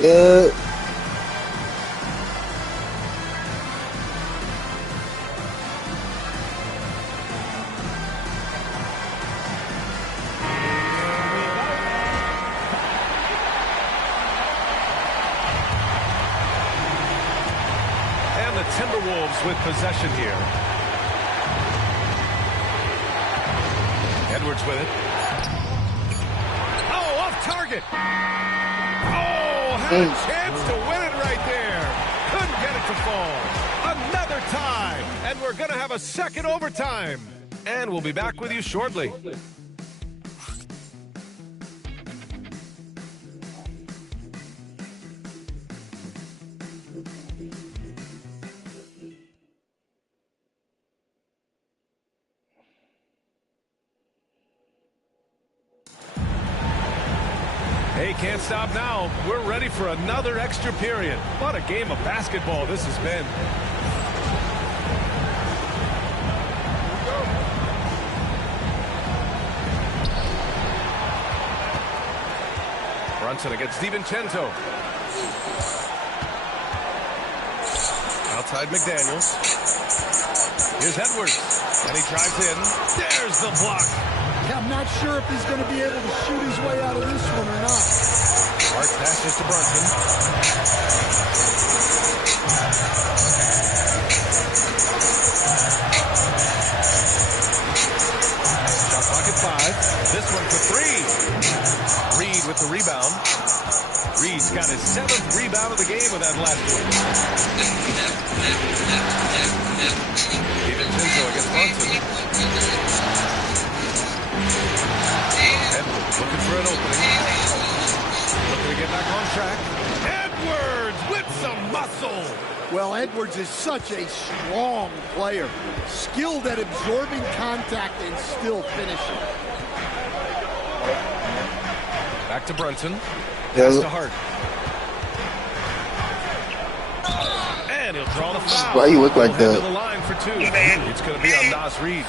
Yeah. And the Timberwolves with possession here. Edwards with it. Oh, off target. Oh, had a chance to win it right there. Couldn't get it to fall. Another tie. And we're going to have a second overtime. And we'll be back with you shortly. Hey, can't stop now. We're ready for another extra period. What a game of basketball this has been. Brunson against DiVincenzo. Outside McDaniels. Here's Edwards. And he drives in. There's the block. Yeah, I'm not sure if he's going to be able to shoot his way out of this one or not. Hart passes to Brunson. Shot clock at 5. This one for 3. Reed with the rebound. Reed's got his 7th rebound of the game with that last one. DiVincenzo against Brunson. Edwards looking for an opening. Looking to get back on track. Edwards with some muscle. Well, Edwards is such a strong player. Skilled at absorbing contact and still finishing. Back to Brunson. Pass to Hart. And he'll draw the foul. Why you look like He'll head that? to the line for 2. It's going to be on Nas Reed.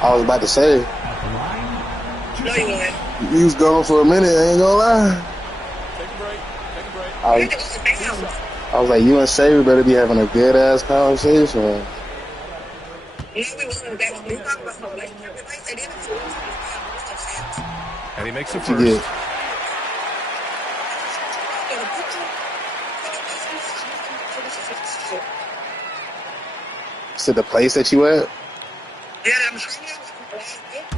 I was about to say. No, you won't. You was gone for a minute, I ain't gonna lie. Take a break. Take a break. I was like, you and Savory better be having a good ass conversation. You know we won that. We talked about something like And he makes the What you first. get? So the place that you at? Yeah, I'm sure.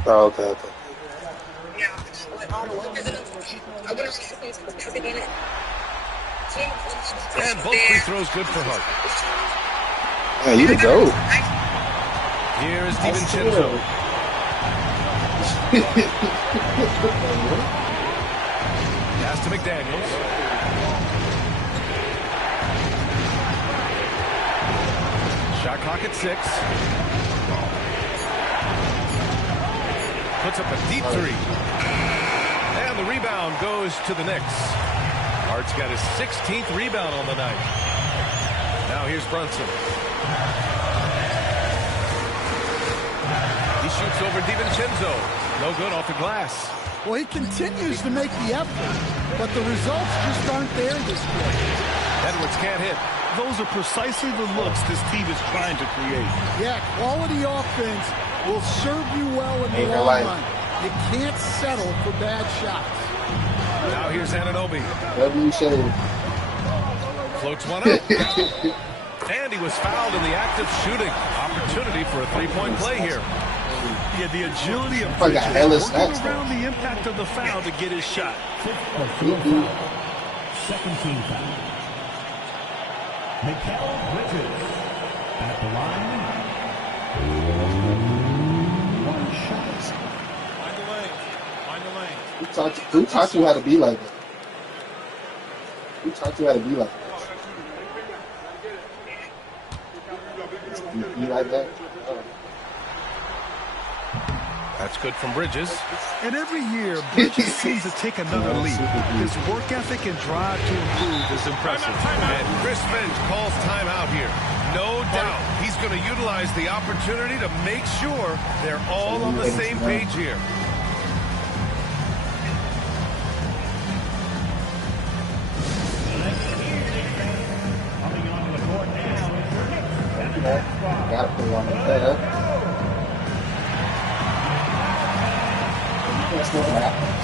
Oh, okay, okay. And both free throws good for Hart. Man, you the GOAT. Here is DiVincenzo. Pass to McDaniels. Shot clock at 6. Puts up a deep 3. And the rebound goes to the Knicks. Hart's got his 16th rebound on the night. Now here's Brunson. He shoots over DiVincenzo. No good off the glass. Well, he continues to make the effort, but the results just aren't there this game. Edwards can't hit. those are precisely the looks this team is trying to create. Yeah, quality offense will serve you well in the long run. You can't settle for bad shots. Now here's Anunoby. W. Floats one up. And he was fouled in the act of shooting. Opportunity for a three-point play here. Yeah, the agility of Bridges working around the impact of the foul to get his shot. Second team foul. Mikal Bridges at the line. One shot. Find the lane. Find the lane. Who taught you how to be like that? Who taught you how to be like that? Be like that? That's good from Bridges. And every year, Bridges seems to take another leap. His work ethic and drive to improve is impressive. And Chris Finch calls timeout here. No doubt he's going to utilize the opportunity to make sure they're all on the same page here. Coming onto the court now is Got to put it on the head. That's what happens.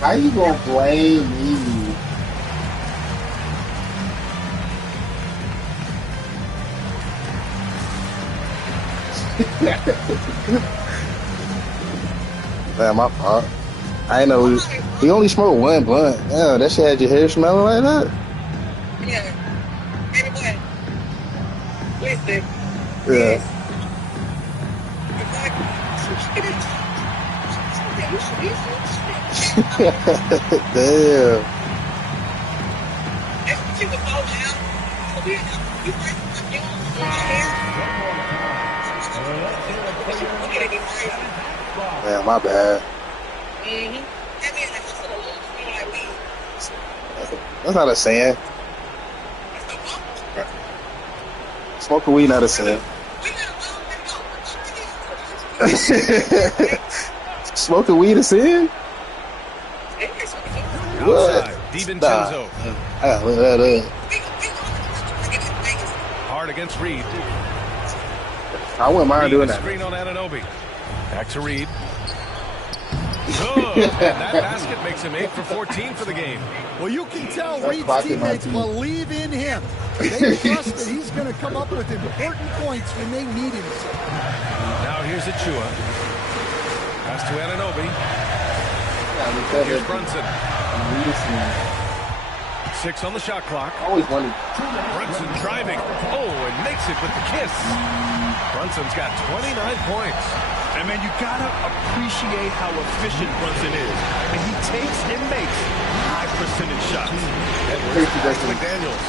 How you gonna blame me? Man, my fault. I didn't know he only smoked one blunt. Yeah, that shit had your hair smelling like that? Yeah. Baby boy. Listen. Yeah. Damn. Man, my bad. That's not a saying. Smoking weed not a saying. Smoking weed a sin? Outside, DiVincenzo. Hard against Reed. I wouldn't mind doing that. Screen on Anunoby. Back to Reed. Good. And that basket makes him 8 for 14 for the game. Well, you can tell Reed's teammates believe in him. They trust that he's going to come up with important points when they need him. Now here's Achua. Pass to Anunoby. Here's Brunson. 6 on the shot clock. Always wanted. Brunson driving. Oh, and makes it with the kiss. Brunson's got 29 points. And man, you gotta appreciate how efficient Brunson is. And he takes and makes high percentage shots. McDaniels.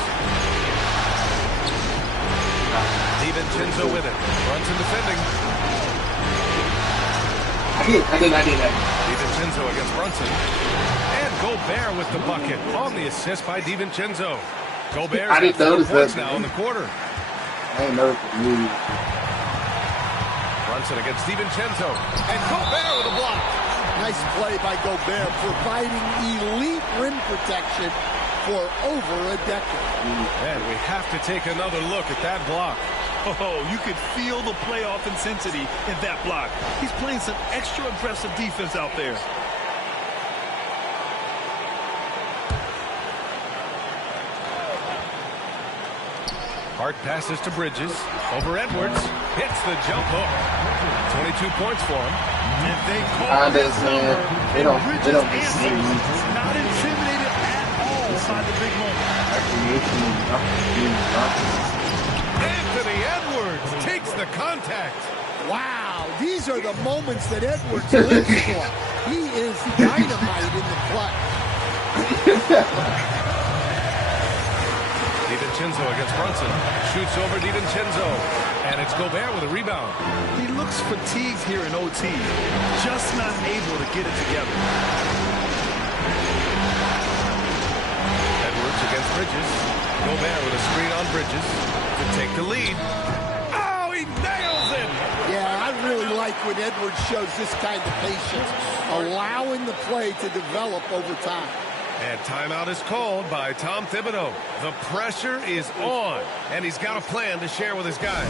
DiVincenzo with it. Brunson defending. I did that. DiVincenzo against Brunson. And Gobert with the bucket on the assist by DiVincenzo. Gobert's I didn't notice points that now in the quarter. I didn't notice the Brunson against DiVincenzo. And Gobert with a block. Nice play by Gobert, providing elite rim protection for over a decade. And we have to take another look at that block. Oh, you could feel the playoff intensity in that block. He's playing some extra aggressive defense out there. Hart passes to Bridges. Over Edwards. Hits the jump hook. 22 points for him. And they call this number. They don't not intimidated at all by the big moment. Anthony Edwards takes the contact. Wow, these are the moments that Edwards lives for. He is dynamite in the clutch. DiVincenzo against Brunson. Shoots over DiVincenzo. And it's Gobert with a rebound. He looks fatigued here in OT. Just not able to get it together. Bridges. Gobert with a screen on Bridges to take the lead. Oh, he nails it! Yeah, I really like when Edwards shows this kind of patience, allowing the play to develop over time. And timeout is called by Tom Thibodeau. The pressure is on, and he's got a plan to share with his guys.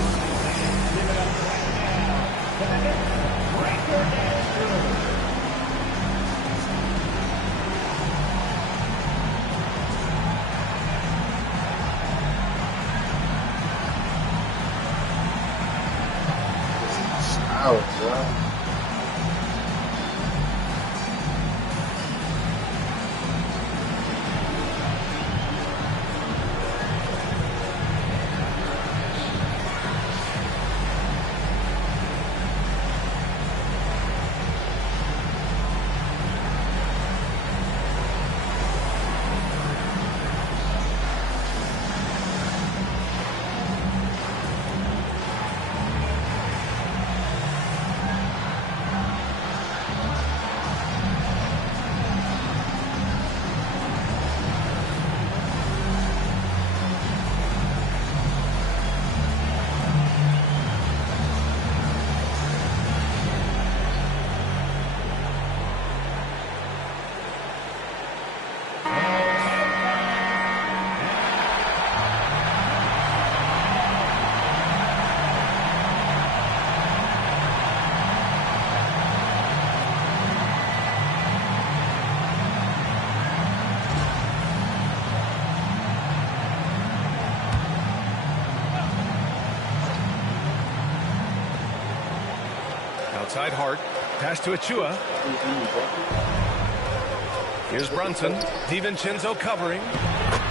Outside Hart. Pass to Achua. Here's Brunson. DiVincenzo covering.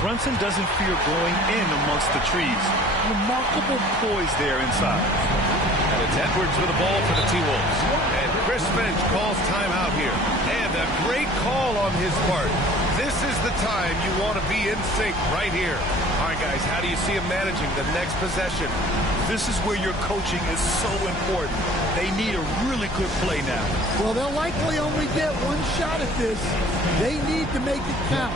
Brunson doesn't fear going in amongst the trees. Remarkable poise there inside. And it's Edwards with the ball for the T-Wolves. And Chris Finch calls timeout here. And a great call on his part. This is the time you want to be in sync right here. All right, guys, how do you see him managing the next possession? This is where your coaching is so important. They need a really good play now. Well, they'll likely only get one shot at this. They need to make it count.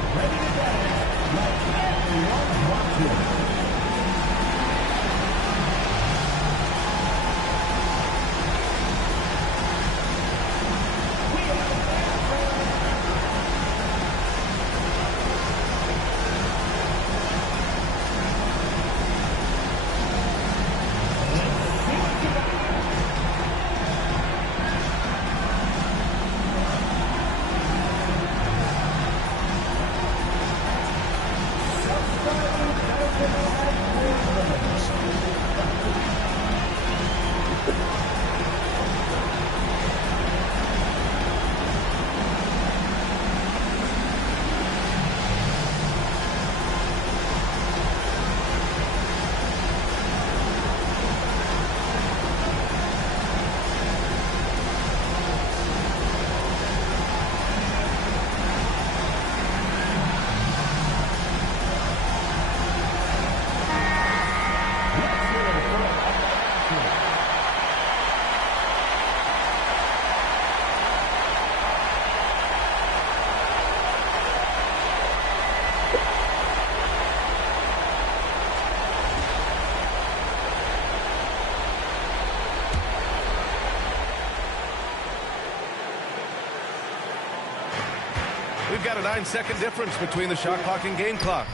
We've got a 9-second difference between the shot clock and game clock.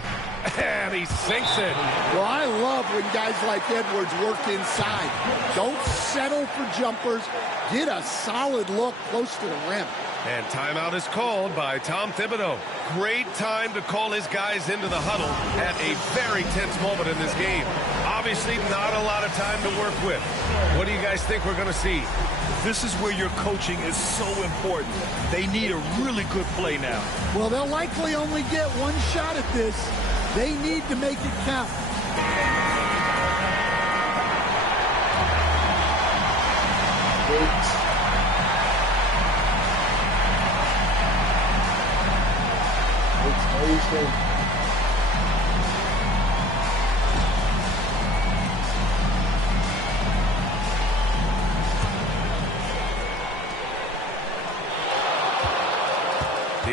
And he sinks it. Well, I love when guys like Edwards work inside. Don't settle for jumpers. Get a solid look close to the rim. And timeout is called by Tom Thibodeau. Great time to call his guys into the huddle at a very tense moment in this game. Obviously, not a lot of time to work with. What do you guys think we're going to see? This is where your coaching is so important. They need a really good play now. Well, they'll likely only get one shot at this. They need to make it count.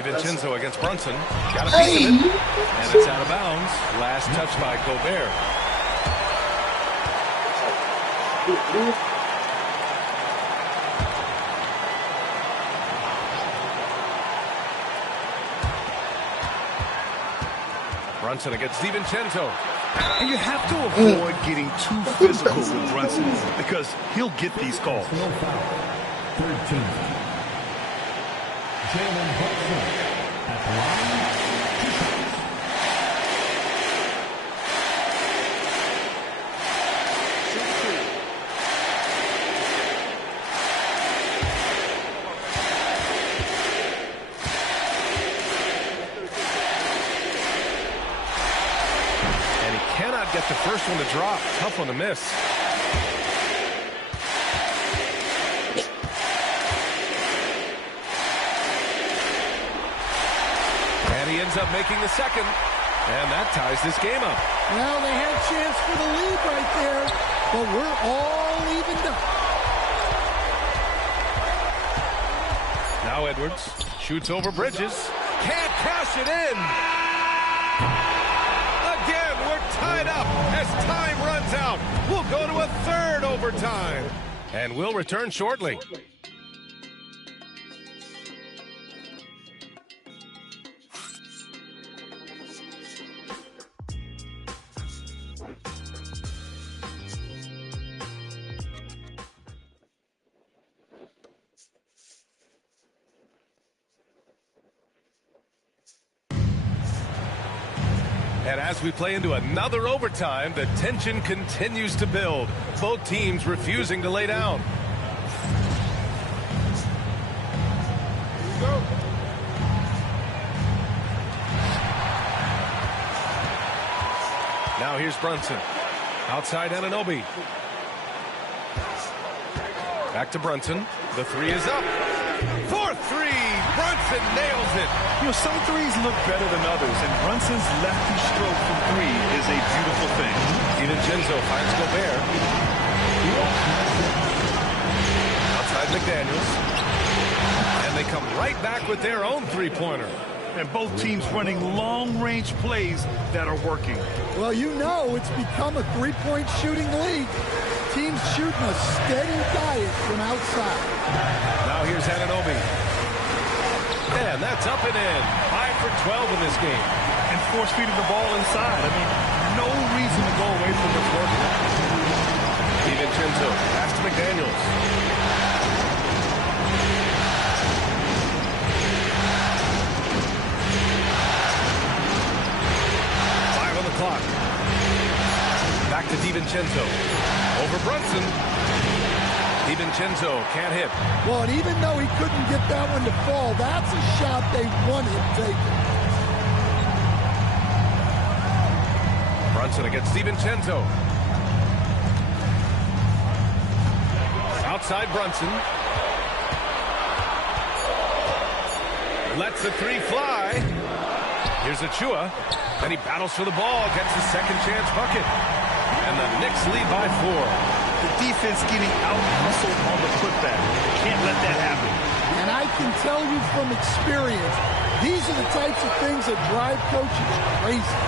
DiVincenzo against Brunson. Got a piece of it. And it's out of bounds. Last touch by Gobert. Brunson against DiVincenzo. And you have to avoid getting too physical with Brunson because he'll get these calls. 13. Jalen Brunson at the line. Get the first one to drop. Tough one to miss. And he ends up making the second. And that ties this game up. Well, they had a chance for the lead right there, but we're all evened up. Now Edwards shoots over Bridges. Can't cash it in. Tied up as time runs out. We'll go to a third overtime. And we'll return shortly. And as we play into another overtime, the tension continues to build. Both teams refusing to lay down. Here we go. Now here's Brunson. Outside Anunoby. Back to Brunson. The three is up. 4-3. Brunson nails it. You know, some threes look better than others, and Brunson's lefty stroke from three is a beautiful thing. DiVincenzo finds Gobert. Outside McDaniels. And they come right back with their own three-pointer. And both teams running long-range plays that are working. Well, you know it's become a three-point shooting league. Teams shooting a steady diet from outside. Now here's Anunoby. And that's up and in. 5 for 12 in this game. And force-feeding the ball inside. I mean, no reason to go away from what's working. DiVincenzo pass to McDaniels. Clock. Back to DiVincenzo. Over Brunson. DiVincenzo can't hit. Well, and even though he couldn't get that one to fall, that's a shot they want him taking. Brunson against DiVincenzo. Outside Brunson. Lets the three fly. Here's Achua. And he battles for the ball, gets the second chance bucket. And the Knicks lead by 4. The defense getting out-hustled on the putback. Can't let that happen. And I can tell you from experience, these are the types of things that drive coaches crazy.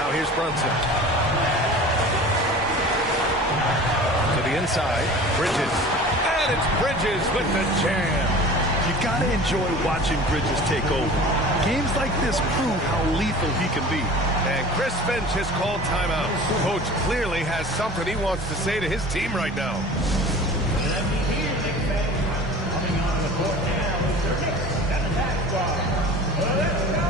Now here's Brunson. To the inside, Bridges. And it's Bridges with the jam. You got to enjoy watching Bridges take over. Games like this prove how lethal he can be. And Chris Finch has called timeout. Coach clearly has something he wants to say to his team right now. Coming on the court now is their Knicks and attack squad. Let's go!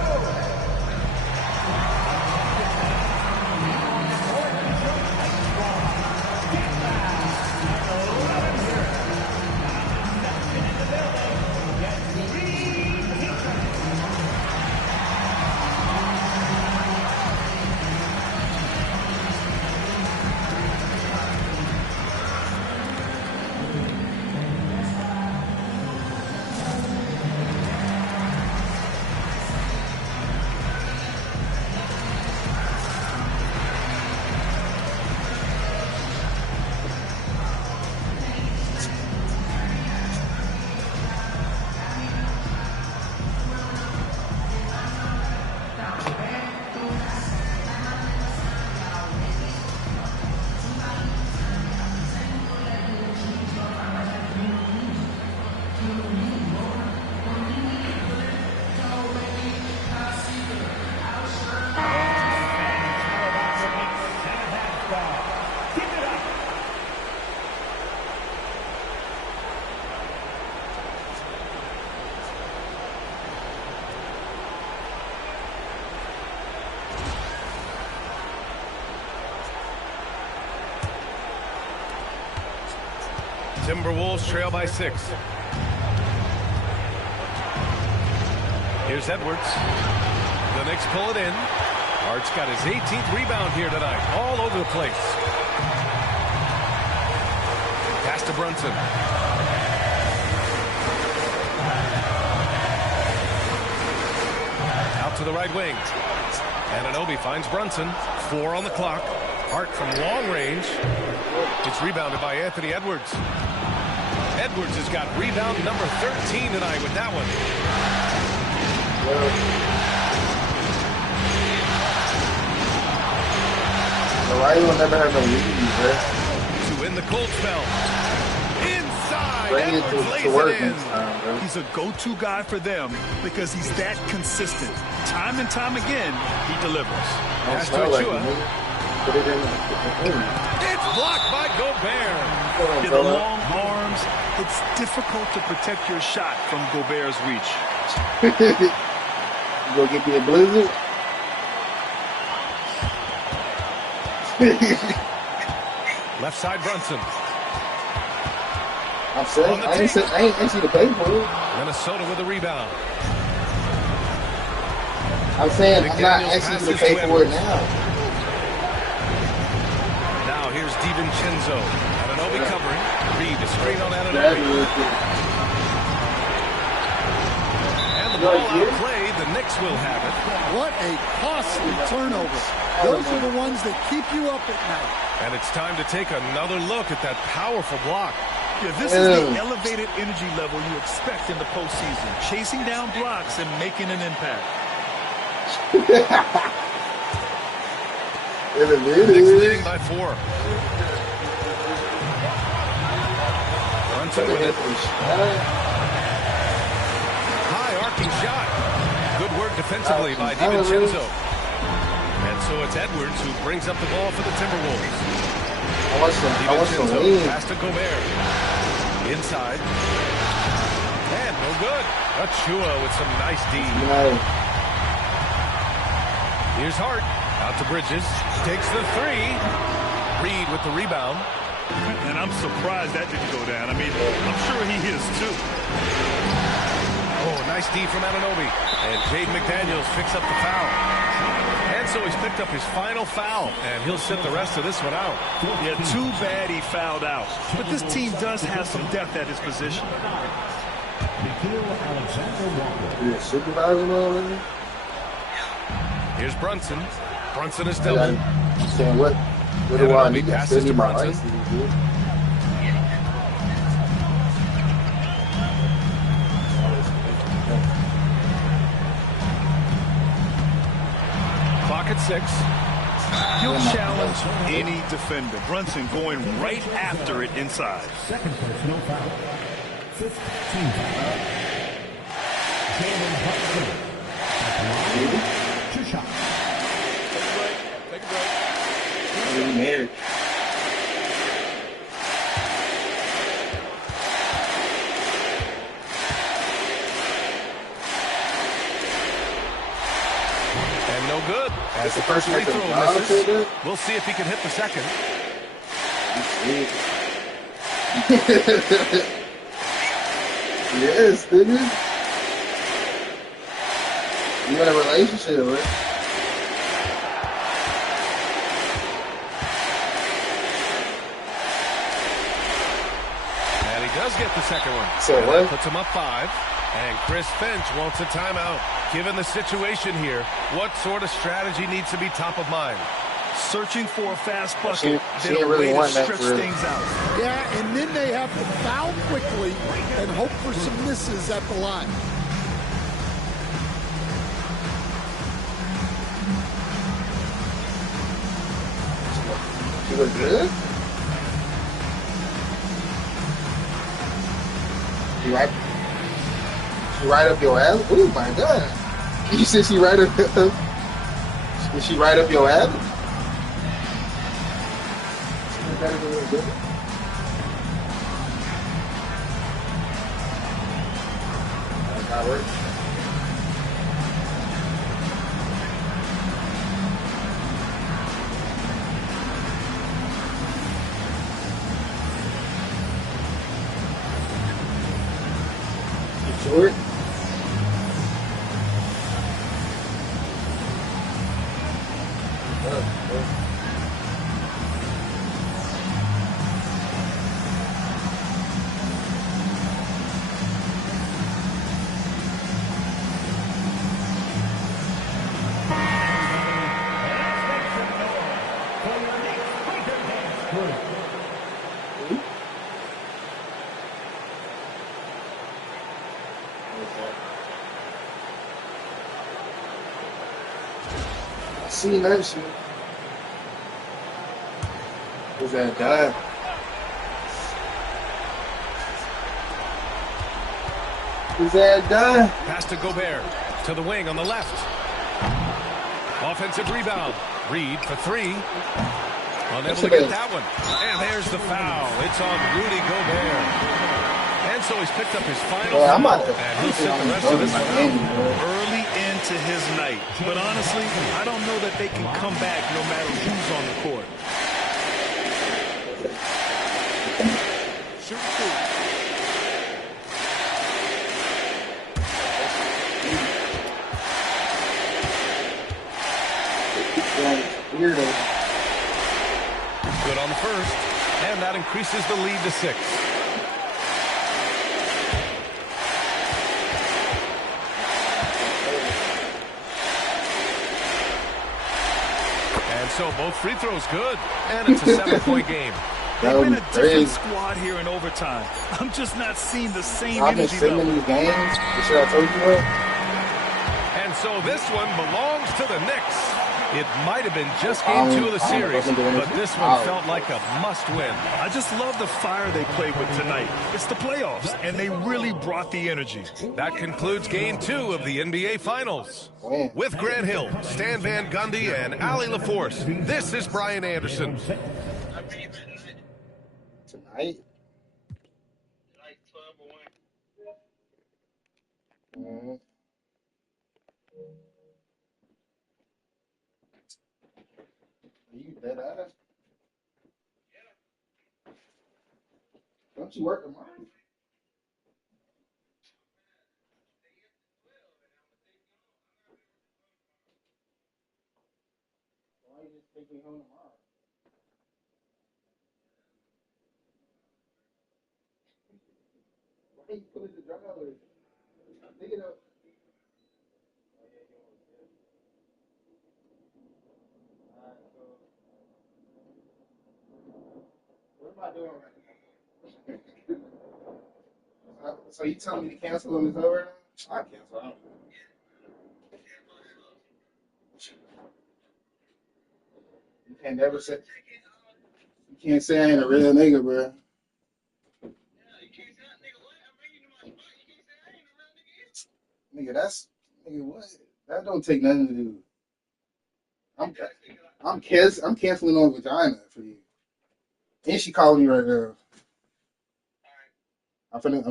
Timberwolves trail by 6. Here's Edwards. The Knicks pull it in. Hart's got his 18th rebound here tonight. All over the place. Pass to Brunson. Out to the right wing. Anunoby finds Brunson. 4 on the clock. Hart from long range. It's rebounded by Anthony Edwards. Edwards has got rebound number 13 tonight with that one. Why you will never have no leads, right? To win the cold spell. Inside. Bring it Edwards lays to work it in. next time, bro. He's a go-to guy for them because he's that consistent. Time and time again, he delivers. Pass to Achua. Put it in. It's blocked by Gobert. Yeah, the long arms, it's difficult to protect your shot from Gobert's reach. You go get me a blizzard? Left side Brunson. I'm saying, I ain't see the pay for it. Minnesota with a rebound. I'm saying, I'm not asking you to pay for it now. Now here's DiVincenzo. Anunoby covering. Reed is straight on Anunoby. And the ball outplayed. The Knicks will have it. What a costly turnover. Those are the ones that keep you up at night. And it's time to take another look at that powerful block. Yeah, this is the elevated energy level you expect in the postseason. Chasing down blocks and making an impact. Knicks leading by 4. Brunson with it. High arcing shot. Good work defensively by DiVincenzo. And so it's Edwards who brings up the ball for the Timberwolves. DiVincenzo pass to Gobert. Inside. And no good. Achua with some nice D. Here's Hart. Out to Bridges. Takes the 3. Reed with the rebound. And I'm surprised that didn't go down. I mean, I'm sure he is too. Oh, nice D from Anunoby. And Jaden McDaniels picks up the foul. And so he's picked up his final foul, and he'll sit the rest of this one out. Yeah, too bad he fouled out. But this team does have some depth at his position. Here's Brunson. Brunson is double. Saying what do I need? Passes to Brunson. Clock at 6. He'll challenge any defender. Brunson going right after it inside. Second personal foul. 15 foul. Jalen Hudson. Two shots. Take a break. Married. And no good. As the first free throw misses, we'll see if he can hit the second. Yes, nigga. You got a relationship, right? And he does get the second one. So what? Puts him up 5. And Chris Finch wants a timeout. Given the situation here, what sort of strategy needs to be top of mind? Searching for a fast bucket. She didn't really want that stretch for things out. Yeah, and then they have to foul quickly and hope for some misses at the line. She look good? She right up your alley? Oh my god. You said she right up Did she right up your alley? better than we did. That's not working. Short. See that shit. Was that dive? Was that dive? Pass to Gobert. To the wing on the left. Offensive rebound. Reed for three. Unable to get that one. And there's the foul. It's on Rudy Gobert. And so he's picked up his final foul. And he'll sit the rest of this one out. Early into his night. But honestly, I don't know that they can come back no matter who's on the court. Shoot two. Weirdo. Good on the first. And that increases the lead to 6. And so both free throws good. And it's a 7-point game. They've been a different squad here in overtime. I'm just not seeing the same I've been energy sitting in level. these games. The shit I told you about. And so this one belongs to the Knicks. It might have been just game 2 of the series, but this one felt like a must-win. I just love the fire they played with tonight. It's the playoffs, and they really brought the energy. That concludes game 2 of the NBA Finals. With Grant Hill, Stan Van Gundy, and Allie LaForce, this is Brian Anderson. Tonight? Are you dead ass? Don't you work tomorrow? Why you just take me home tomorrow? Why you put it to drug others? Pick it up. What am I doing right now? So you telling me to cancel when it's over now? I cancel. I don't know. You can't never say. You can't say I ain't a real nigga, bro. Nigga, that's nigga. What? That don't take nothing to do. I'm canceling on vagina for you. And she calling me right now. I'm finna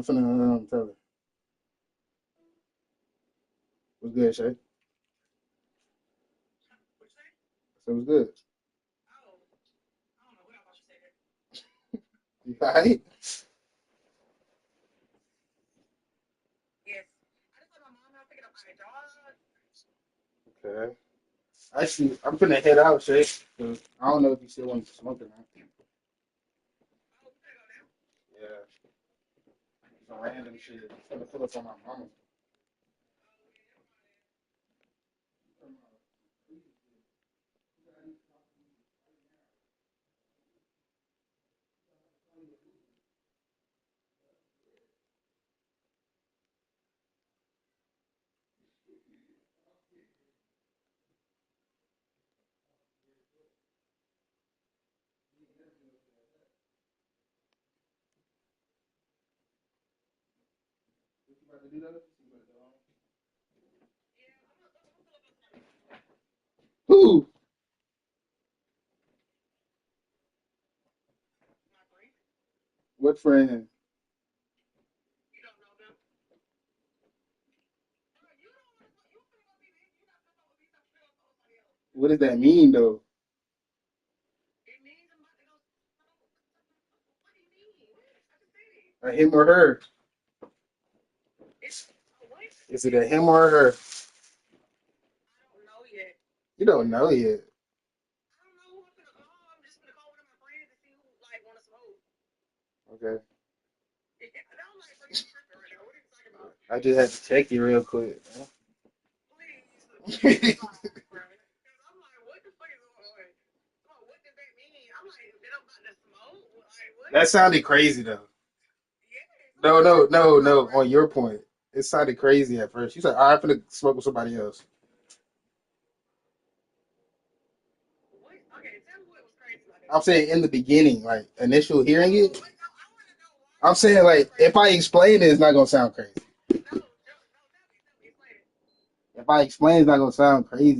tell her. What's good, Shay? So what's good? You alright? Okay. Actually, I'm finna head out, Shay. I don't know if you still want to smoke or not. Yeah. Some random shit. I'm gonna pull up on my mama. Who? What friend? What does that mean, though? A him or her? Is it a him or a her? You don't know yet. Okay. I just had to check you real quick. That sounded crazy though. No. On your point, it sounded crazy at first. You said, "I'm gonna smoke with somebody else." I'm saying in the beginning, like initial hearing it. I'm saying like if I explain it, it's not gonna sound crazy. If I explain, it's not gonna sound crazy.